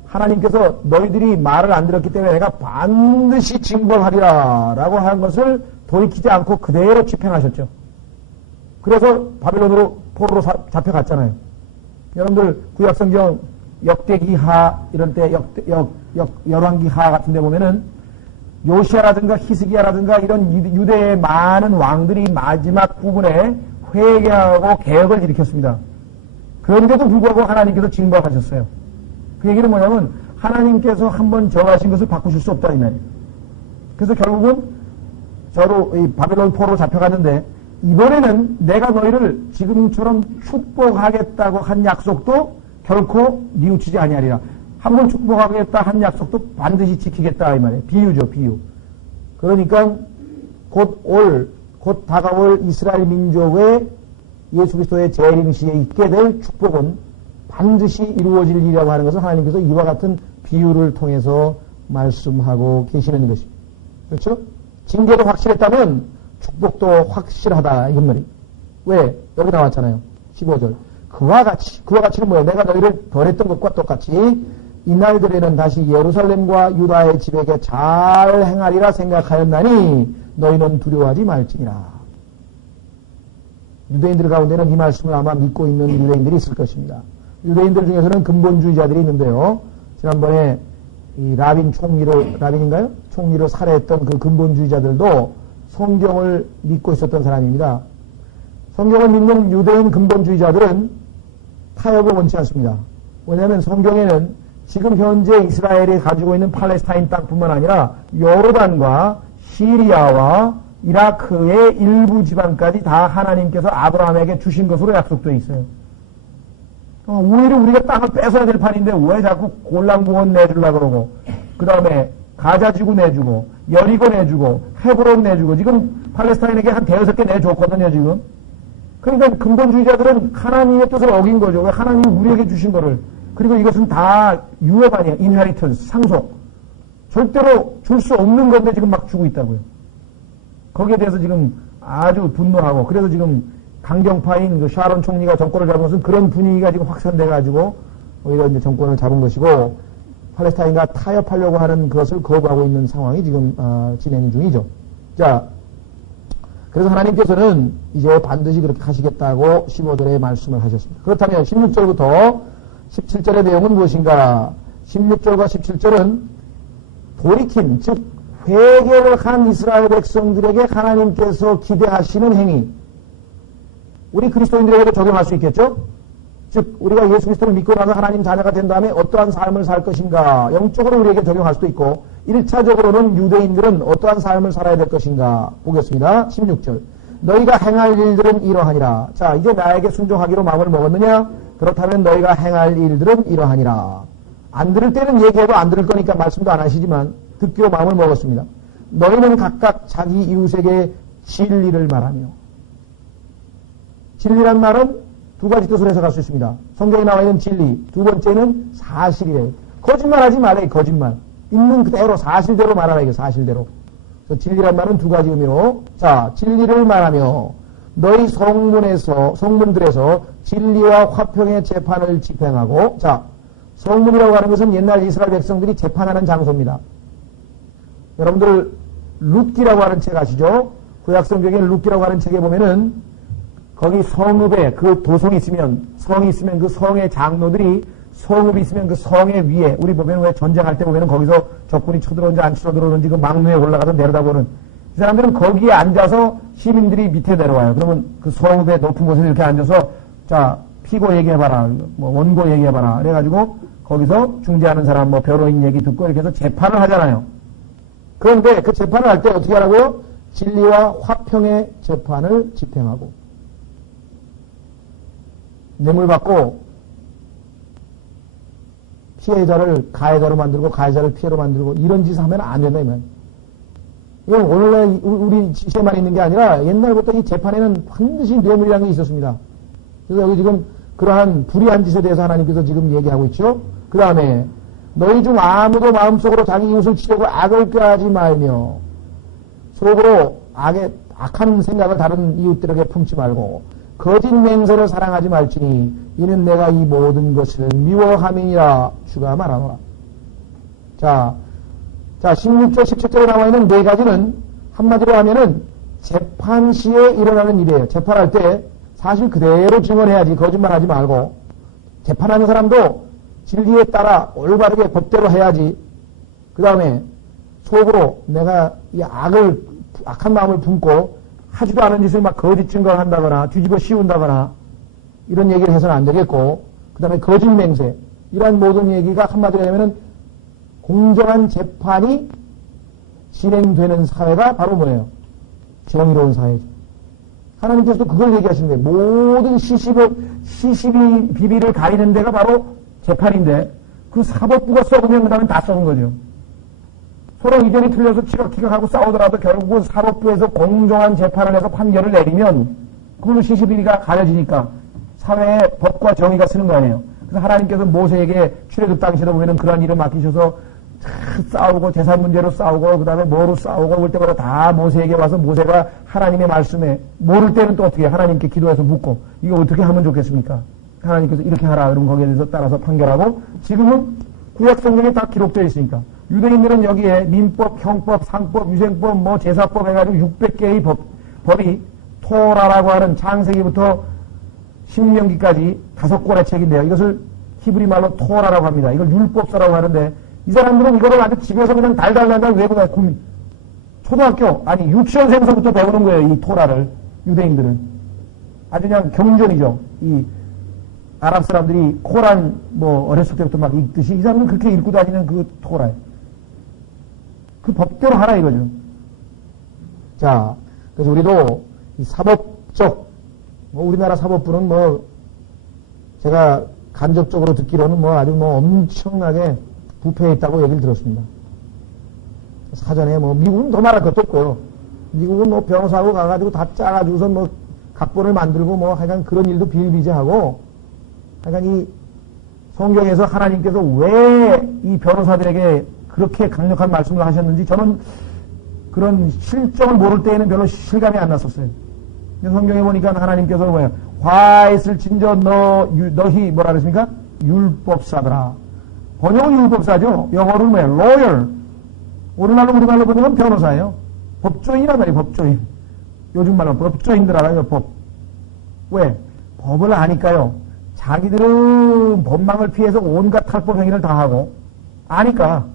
하나님께서 너희들이 말을 안 들었기 때문에 내가 반드시 징벌하리라 라고 한 것을 돌이키지 않고 그대로 집행하셨죠. 그래서 바벨론으로 포로로 잡혀갔잖아요. 여러분들 구약성경 '역대기하' 이런 때 열왕기하 같은 데 보면은 요시아라든가 히스기야라든가 이런 유대의 많은 왕들이 마지막 부분에 회개하고 개혁을 일으켰습니다. 그런데도 불구하고 하나님께서 징벌하셨어요. 그 얘기는 뭐냐면 하나님께서 한번 정하신 것을 바꾸실 수 없다 이 말이에요. 그래서 결국은 저로 이 바벨론 포로로 잡혀갔는데 이번에는 내가 너희를 지금처럼 축복하겠다고 한 약속도 결코 뉘우치지 아니하리라. 한번 축복하겠다 한 약속도 반드시 지키겠다 이 말이에요. 비유죠, 비유. 그러니까 곧 다가올 이스라엘 민족의 예수 그리스도의 재림시에 있게 될 축복은 반드시 이루어질 일이라고 하는 것을 하나님께서 이와 같은 비유를 통해서 말씀하고 계시는 것입니다. 그렇죠? 징계도 확실했다면 축복도 확실하다 이건 말이에요. 왜? 여기 나왔잖아요. 15절. 그와 같이는 뭐예요? 내가 너희를 벌했던 것과 똑같이 이날들에는 다시 예루살렘과 유다의 집에게 잘 행하리라 생각하였나니 너희는 두려워하지 말지니라. 유대인들 가운데는 이 말씀을 아마 믿고 있는 유대인들이 있을 것입니다. 유대인들 중에서는 근본주의자들이 있는데요. 지난번에 이 라빈인가요? 총리를 살해했던 그 근본주의자들도 성경을 믿고 있었던 사람입니다. 성경을 믿는 유대인 근본주의자들은 타협을 원치 않습니다. 왜냐하면 성경에는 지금 현재 이스라엘이 가지고 있는 팔레스타인 땅뿐만 아니라 요르단과 시리아와 이라크의 일부 지방까지 다 하나님께서 아브라함에게 주신 것으로 약속되어 있어요. 오히려 우리가 땅을 뺏어야 될 판인데 왜 자꾸 골란공원 내주려고 그러고 그 다음에 가자지구 내주고 여리고 내주고 헤브론 내주고 지금 팔레스타인에게 한 대여섯 개 내줬거든요 지금. 그러니까 근본주의자들은 하나님의 뜻을 어긴 거죠. 왜 하나님이 우리에게 주신 거를. 그리고 이것은 다 유업 아니에요. 인헤리턴스, 상속. 절대로 줄 수 없는 건데 지금 막 주고 있다고요. 거기에 대해서 지금 아주 분노하고 그래서 지금 강경파인 그 샤론 총리가 정권을 잡은 것은 그런 분위기가 지금 확산돼가지고 오히려 이제 정권을 잡은 것이고 팔레스타인과 타협하려고 하는 것을 거부하고 있는 상황이 지금 진행 중이죠. 자, 그래서 하나님께서는 이제 반드시 그렇게 하시겠다고 15절에 말씀을 하셨습니다. 그렇다면 16절부터 17절의 내용은 무엇인가? 16절과 17절은 돌이킨, 즉 회개를 한 이스라엘 백성들에게 하나님께서 기대하시는 행위, 우리 그리스도인들에게도 적용할 수 있겠죠? 즉 우리가 예수 그리스도를 믿고 나서 하나님 자녀가 된 다음에 어떠한 삶을 살 것인가, 영적으로 우리에게 적용할 수도 있고 1차적으로는 유대인들은 어떠한 삶을 살아야 될 것인가 보겠습니다. 16절. 너희가 행할 일들은 이러하니라. 자, 이제 나에게 순종하기로 마음을 먹었느냐? 그렇다면 너희가 행할 일들은 이러하니라. 안 들을 때는 얘기해도 안 들을 거니까 말씀도 안 하시지만 듣기로 마음을 먹었습니다. 너희는 각각 자기 이웃에게 진리를 말하며. 진리란 말은 두 가지 뜻으로 해석할 수 있습니다. 성경에 나와 있는 진리, 두 번째는 사실이래요. 거짓말하지 말아요. 거짓말. 있는 그대로 사실대로 말하라. 이게 사실대로. 그래서 진리란 말은 두 가지 의미로, 자, 진리를 말하며 너희 성문들에서 진리와 화평의 재판을 집행하고. 자, 성문이라고 하는 것은 옛날 이스라엘 백성들이 재판하는 장소입니다. 여러분들 룻기라고 하는 책 아시죠? 구약성경에 룻기라고 하는 책에 보면은 거기 성읍에 그 도성이 있으면, 성이 있으면 그 성의 장로들이, 성읍이 있으면 그 성의 위에, 우리 보면 왜 전쟁할 때 보면은 거기서 적군이 쳐들어오는지 안 쳐들어오는지 그 망루에 올라가서 내려다보는, 이 사람들은 거기에 앉아서 시민들이 밑에 내려와요. 그러면 그 성읍의 높은 곳에 이렇게 앉아서, 자, 피고 얘기해봐라, 뭐 원고 얘기해봐라. 그래가지고 거기서 중재하는 사람, 뭐 변호인 얘기 듣고 이렇게 해서 재판을 하잖아요. 그런데 그 재판을 할 때 어떻게 하라고요? 진리와 화평의 재판을 집행하고. 뇌물 받고 피해자를 가해자로 만들고 가해자를 피해로 만들고 이런 짓을 하면 안 된다, 이 말. 이건 오늘날 우리 시대만 있는 게 아니라 옛날부터 이 재판에는 반드시 뇌물이라는 게 있었습니다. 그래서 여기 지금 그러한 불의한 짓에 대해서 하나님께서 지금 얘기하고 있죠. 그 다음에 너희 중 아무도 마음속으로 자기 이웃을 치려고 악을 꾀하지 말며, 속으로 악한 생각을 다른 이웃들에게 품지 말고 거짓 맹세를 사랑하지 말지니 이는 내가 이 모든 것을 미워함이니라 주가 말하노라. 자 16절 17절에 나와 있는 네 가지는 한마디로 하면은 재판 시에 일어나는 일이에요. 재판할 때 사실 그대로 증언해야지, 거짓말하지 말고. 재판하는 사람도 진리에 따라 올바르게 법대로 해야지. 그 다음에 속으로 내가 이 악한 마음을 품고 하지도 않은 짓을 막 거짓 증거한다거나 뒤집어 씌운다거나 이런 얘기를 해서는 안 되겠고, 그 다음에 거짓 맹세, 이러한 모든 얘기가 한마디로 하면은 공정한 재판이 진행되는 사회가 바로 뭐예요? 정의로운 사회죠. 하나님께서도 그걸 얘기하시는 거예요. 모든 시시비 비비를 가리는 데가 바로 재판인데, 그 사법부가 썩으면 그 다음에 다 썩은 거죠. 서로 의견이 틀려서 티격하고 싸우더라도 결국은 사법부에서 공정한 재판을 해서 판결을 내리면 그걸로 시시비비가 가려지니까 사회에 법과 정의가 쓰는 거 아니에요. 그래서 하나님께서 모세에게 출애굽 당시에도 보면은 그러한 일을 맡기셔서 싸우고 재산 문제로 싸우고 그 다음에 뭐로 싸우고 올 때마다 다 모세에게 와서 모세가 하나님의 말씀에 모를 때는 또 어떻게 하나님께 기도해서 묻고 이거 어떻게 하면 좋겠습니까? 하나님께서 이렇게 하라 그러면 거기에 대해서 따라서 판결하고, 지금은 구약 성경에 다 기록되어 있으니까 유대인들은 여기에 민법, 형법, 상법, 유생법, 뭐 제사법 해가지고 600개의 법이 토라라고 하는 창세기부터 신명기까지 5권의 책인데요. 이것을 히브리 말로 토라라고 합니다. 이걸 율법서라고 하는데, 이 사람들은 이거를 아주 집에서 그냥 달달달달 외우고 초등학교, 아니 유치원생서부터 배우는 거예요. 이 토라를. 유대인들은 아주 그냥 경전이죠. 이 아랍 사람들이 코란 뭐 어렸을 때부터 막 읽듯이 이 사람은 그렇게 읽고 다니는 그 토라예요. 그 법대로 하라 이거죠. 자, 그래서 우리도 이 사법적, 뭐 우리나라 사법부는 뭐 제가 간접적으로 듣기로는 뭐 아주 뭐 엄청나게 부패해 있다고 얘기를 들었습니다. 사전에 뭐 미국은 더 말할 것도 없고요. 미국은 뭐 변호사하고 가가지고 다 짜가지고서 뭐 각본을 만들고 뭐 하여간 그런 일도 비일비재하고, 하여간 이 성경에서 하나님께서 왜 이 변호사들에게 그렇게 강력한 말씀을 하셨는지 저는 그런 실정을 모를 때에는 별로 실감이 안 났었어요. 성경에 보니까 하나님께서 뭐예요? 화했을 진저 너희 뭐라 그랬습니까? 율법사더라. 번역은 율법사죠. 영어로는 뭐예요? lawyer. 우리말로 번역은 변호사예요. 법조인이란 말이에요. 법조인. 요즘 말로 법조인들 알아요. 법. 왜? 법을 아니까요. 자기들은 법망을 피해서 온갖 탈법 행위를 다 하고 아니까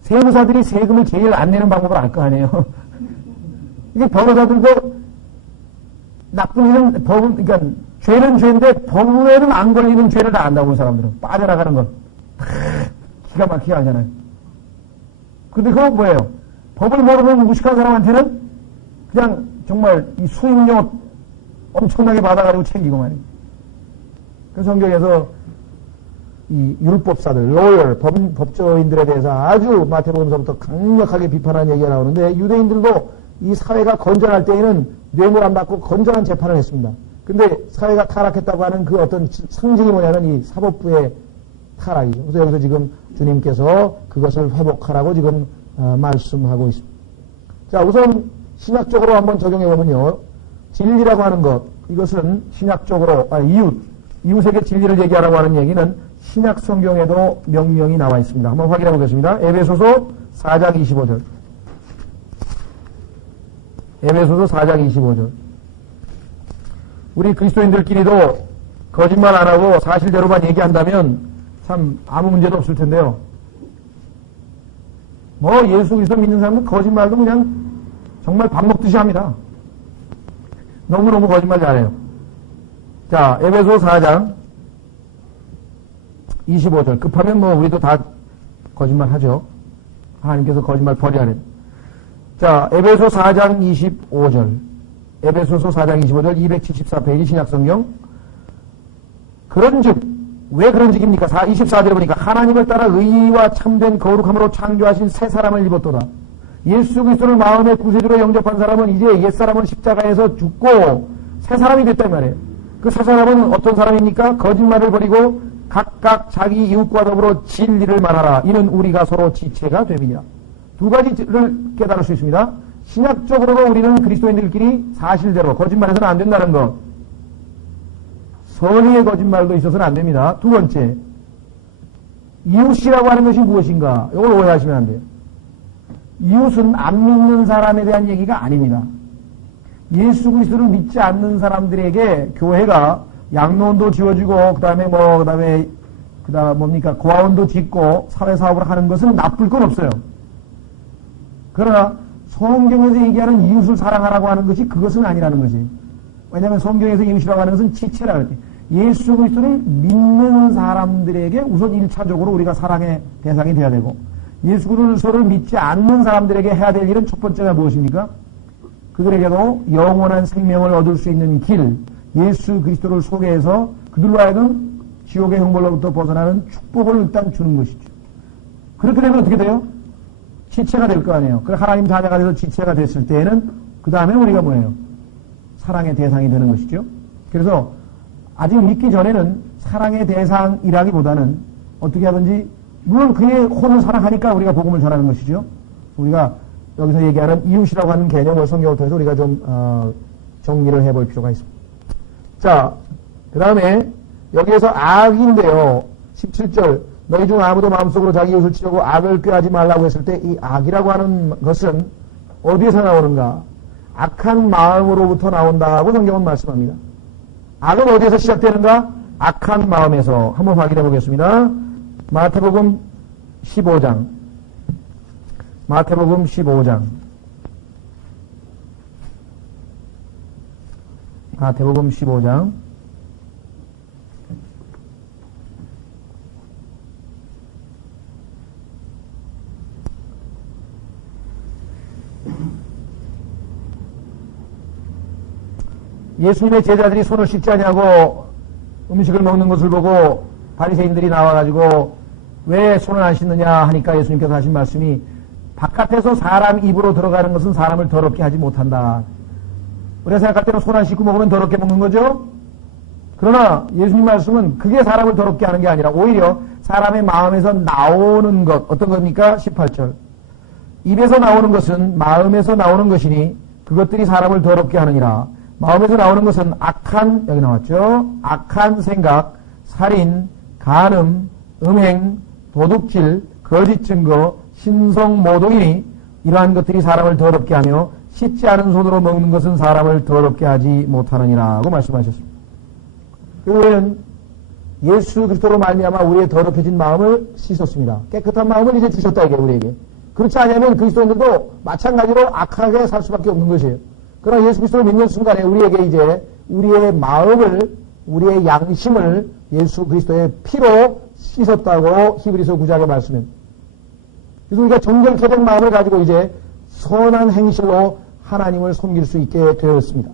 세무사들이 세금을 제일 안 내는 방법을 알 거 아니에요. 이게 변호사들도 나쁜 일은 법은, 그러니까 죄는 죄인데 법에는 안 걸리는 죄를 다 안다고 사람들은 빠져나가는 걸 기가 막히게 알잖아요. 근데 그건 뭐예요? 법을 모르는 무식한 사람한테는 그냥 정말 이 수임료 엄청나게 받아가지고 챙기고 말이에요. 그 성경에서 이 율법사들, lawyer, 법조인들에 대해서 아주 마태복음서부터 강력하게 비판하는 얘기가 나오는데, 유대인들도 이 사회가 건전할 때에는 뇌물 안 받고 건전한 재판을 했습니다. 근데 사회가 타락했다고 하는 그 어떤 상징이 뭐냐면 이 사법부의 타락이죠. 그래서 여기서 지금 주님께서 그것을 회복하라고 지금 말씀하고 있습니다. 자, 우선 신학적으로 한번 적용해보면요. 진리라고 하는 것, 이것은 신학적으로, 이웃에게 진리를 얘기하라고 하는 얘기는 신약 성경에도 명명이 나와 있습니다. 한번 확인해 보겠습니다. 에베소서 4장 25절. 에베소서 4장 25절. 우리 그리스도인들끼리도 거짓말 안 하고 사실대로만 얘기한다면 참 아무 문제도 없을 텐데요. 뭐 예수 그리스도 믿는 사람은 거짓말도 그냥 정말 밥 먹듯이 합니다. 너무너무 거짓말 잘해요. 자, 에베소 4장 25절. 급하면 뭐 우리도 다 거짓말 하죠. 하나님께서 거짓말 버리라는. 자, 에베소 4장 25절. 에베소서 4장 25절 274페이지 신약성경. 그런즉, 왜 그런즉입니까? 24절에 보니까 하나님을 따라 의와 참된 거룩함으로 창조하신 새 사람을 입었도다. 예수 그리스도를 마음의 구세주로 영접한 사람은 이제 옛사람은 십자가에서 죽고 새 사람이 됐단 말이에요. 그 새 사람은 어떤 사람입니까? 거짓말을 버리고 각각 자기 이웃과 더불어 진리를 말하라. 이는 우리가 서로 지체가 됨이니라. 두 가지를 깨달을 수 있습니다. 신약적으로도 우리는 그리스도인들끼리 사실대로 거짓말해서는 안 된다는 것. 선의의 거짓말도 있어서는 안 됩니다. 두 번째, 이웃이라고 하는 것이 무엇인가? 이걸 오해하시면 안 돼요. 이웃은 안 믿는 사람에 대한 얘기가 아닙니다. 예수 그리스도를 믿지 않는 사람들에게 교회가 양로원도 지어주고 그다음에 뭡니까 고아원도 짓고 사회사업을 하는 것은 나쁠 건 없어요. 그러나 성경에서 얘기하는 이웃을 사랑하라고 하는 것이 그것은 아니라는 것이. 왜냐하면 성경에서 이웃이라고 하는 것은 지체라 그랬대. 예수 그리스도를 믿는 사람들에게 우선 1차적으로 우리가 사랑의 대상이 돼야 되고, 예수 그리스도를 믿지 않는 사람들에게 해야 될 일은 첫 번째가 무엇입니까? 그들에게도 영원한 생명을 얻을 수 있는 길, 예수 그리스도를 소개해서 그들로 하여금 지옥의 형벌로부터 벗어나는 축복을 일단 주는 것이죠. 그렇게 되면 어떻게 돼요? 지체가 될 거 아니에요. 그 하나님 자녀가 돼서 지체가 됐을 때에는 그 다음에 우리가 뭐예요? 사랑의 대상이 되는 것이죠. 그래서 아직 믿기 전에는 사랑의 대상이라기보다는 어떻게 하든지, 물론 그의 혼을 사랑하니까 우리가 복음을 전하는 것이죠. 우리가 여기서 얘기하는 이웃이라고 하는 개념을 성경을 통해서 우리가 좀 정리를 해볼 필요가 있습니다. 자, 그 다음에 여기에서 악인데요. 17절, 너희 중 아무도 마음속으로 자기 이웃을 치려고 악을 꾀하지 말라고 했을 때 이 악이라고 하는 것은 어디에서 나오는가? 악한 마음으로부터 나온다고 성경은 말씀합니다. 악은 어디에서 시작되는가? 악한 마음에서. 한번 확인해 보겠습니다. 마태복음 15장. 마태복음 15장. 마태복음 15장. 예수님의 제자들이 손을 씻지 않냐고 음식을 먹는 것을 보고 바리새인들이 나와가지고 왜 손을 안 씻느냐 하니까 예수님께서 하신 말씀이 바깥에서 사람 입으로 들어가는 것은 사람을 더럽게 하지 못한다. 우리가 생각할 때는 손 안 씻고 먹으면 더럽게 먹는 거죠. 그러나 예수님 말씀은 그게 사람을 더럽게 하는 게 아니라 오히려 사람의 마음에서 나오는 것, 어떤 겁니까? 18절. 입에서 나오는 것은 마음에서 나오는 것이니 그것들이 사람을 더럽게 하느니라. 마음에서 나오는 것은 악한, 여기 나왔죠? 악한 생각, 살인, 간음, 음행, 도둑질, 거짓 증거, 신성모독이니 이러한 것들이 사람을 더럽게 하며 씻지 않은 손으로 먹는 것은 사람을 더럽게 하지 못하느니라고 말씀하셨습니다. 그 외에는 예수 그리스도로 말미암아 우리의 더럽혀진 마음을 씻었습니다. 깨끗한 마음을 이제 주셨다 이게 우리에게. 그렇지 않으면 그리스도인들도 마찬가지로 악하게 살 수밖에 없는 것이에요. 그러나 예수 그리스도를 믿는 순간에 우리에게 이제 우리의 마음을, 우리의 양심을 예수 그리스도의 피로 씻었다고 히브리서 9장에 말씀합니다. 그래서 우리가 정결케 된 마음을 가지고 이제 선한 행실로 하나님을 섬길 수 있게 되었습니다.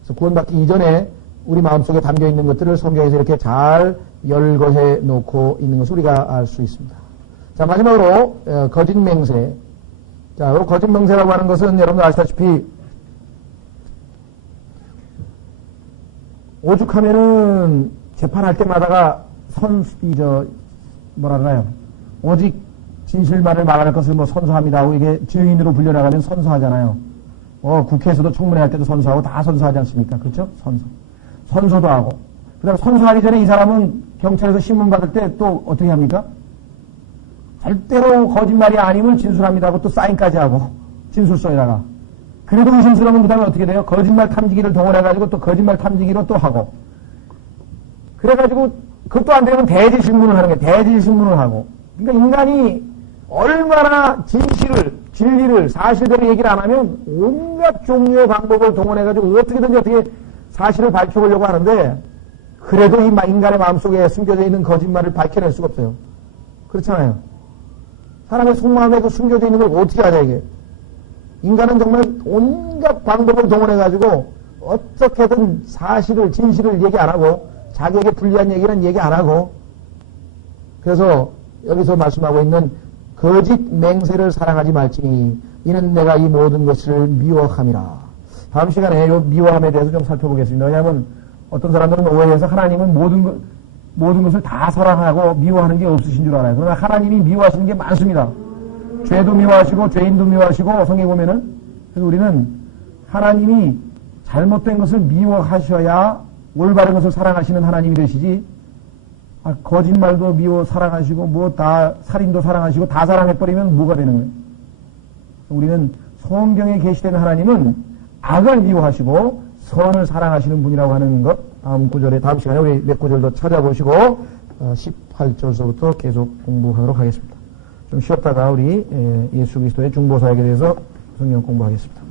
그래서 구원받기 이전에 우리 마음속에 담겨있는 것들을 성경에서 이렇게 잘 열거해 놓고 있는 것을 우리가 알 수 있습니다. 자, 마지막으로 거짓 맹세. 자, 거짓 맹세라고 하는 것은 여러분들 아시다시피 오죽하면은 재판할 때마다가 뭐랄까요. 오직 진실만을 말할 것을 선서합니다 하고 이게 증인으로 불려나가면 선서하잖아요. 국회에서도 청문회 할 때도 선서하고 다 선서하지 않습니까? 그렇죠? 선서도 하고. 그 다음에 선서하기 전에 이 사람은 경찰에서 신문 받을 때 또 어떻게 합니까? 절대로 거짓말이 아님을 진술합니다 하고 또 사인까지 하고 진술서에다가. 그래도 의심스러우면 그 다음에 어떻게 돼요? 거짓말 탐지기를 동원해가지고 또 거짓말 탐지기로 또 하고. 그래가지고 그것도 안 되면 대지 신문을 하는 거예요. 대지 신문을 하고. 그러니까 인간이 얼마나 진리를, 사실대로 얘기를 안 하면 온갖 종류의 방법을 동원해가지고 어떻게 사실을 밝혀보려고 하는데 그래도 이 인간의 마음속에 숨겨져 있는 거짓말을 밝혀낼 수가 없어요. 그렇잖아요. 사람의 속마음에 그 숨겨져 있는 걸 어떻게 하냐 이게. 인간은 정말 온갖 방법을 동원해가지고 어떻게든 사실을, 진실을 얘기 안 하고 자기에게 불리한 얘기는 얘기 안 하고 그래서 여기서 말씀하고 있는 거짓 맹세를 사랑하지 말지니 이는 내가 이 모든 것을 미워함이라. 다음 시간에 이 미워함에 대해서 좀 살펴보겠습니다. 왜냐하면 어떤 사람들은 오해해서 하나님은 모든 것을 다 사랑하고 미워하는 게 없으신 줄 알아요. 그러나 하나님이 미워하시는 게 많습니다. 죄도 미워하시고 죄인도 미워하시고 성경에 보면은 그래서 우리는 하나님이 잘못된 것을 미워하셔야 올바른 것을 사랑하시는 하나님이 되시지 거짓말도 미워 사랑하시고 다 살인도 사랑하시고 다 사랑해버리면 뭐가 되는 거예요? 우리는 성경에 계시된 하나님은 악을 미워하시고 선을 사랑하시는 분이라고 하는 것 다음 시간에 우리 몇 구절 더 찾아보시고 18절서부터 계속 공부하도록 하겠습니다. 좀 쉬었다가 우리 예수 그리스도의 중보사역에 대해서 성경 공부하겠습니다.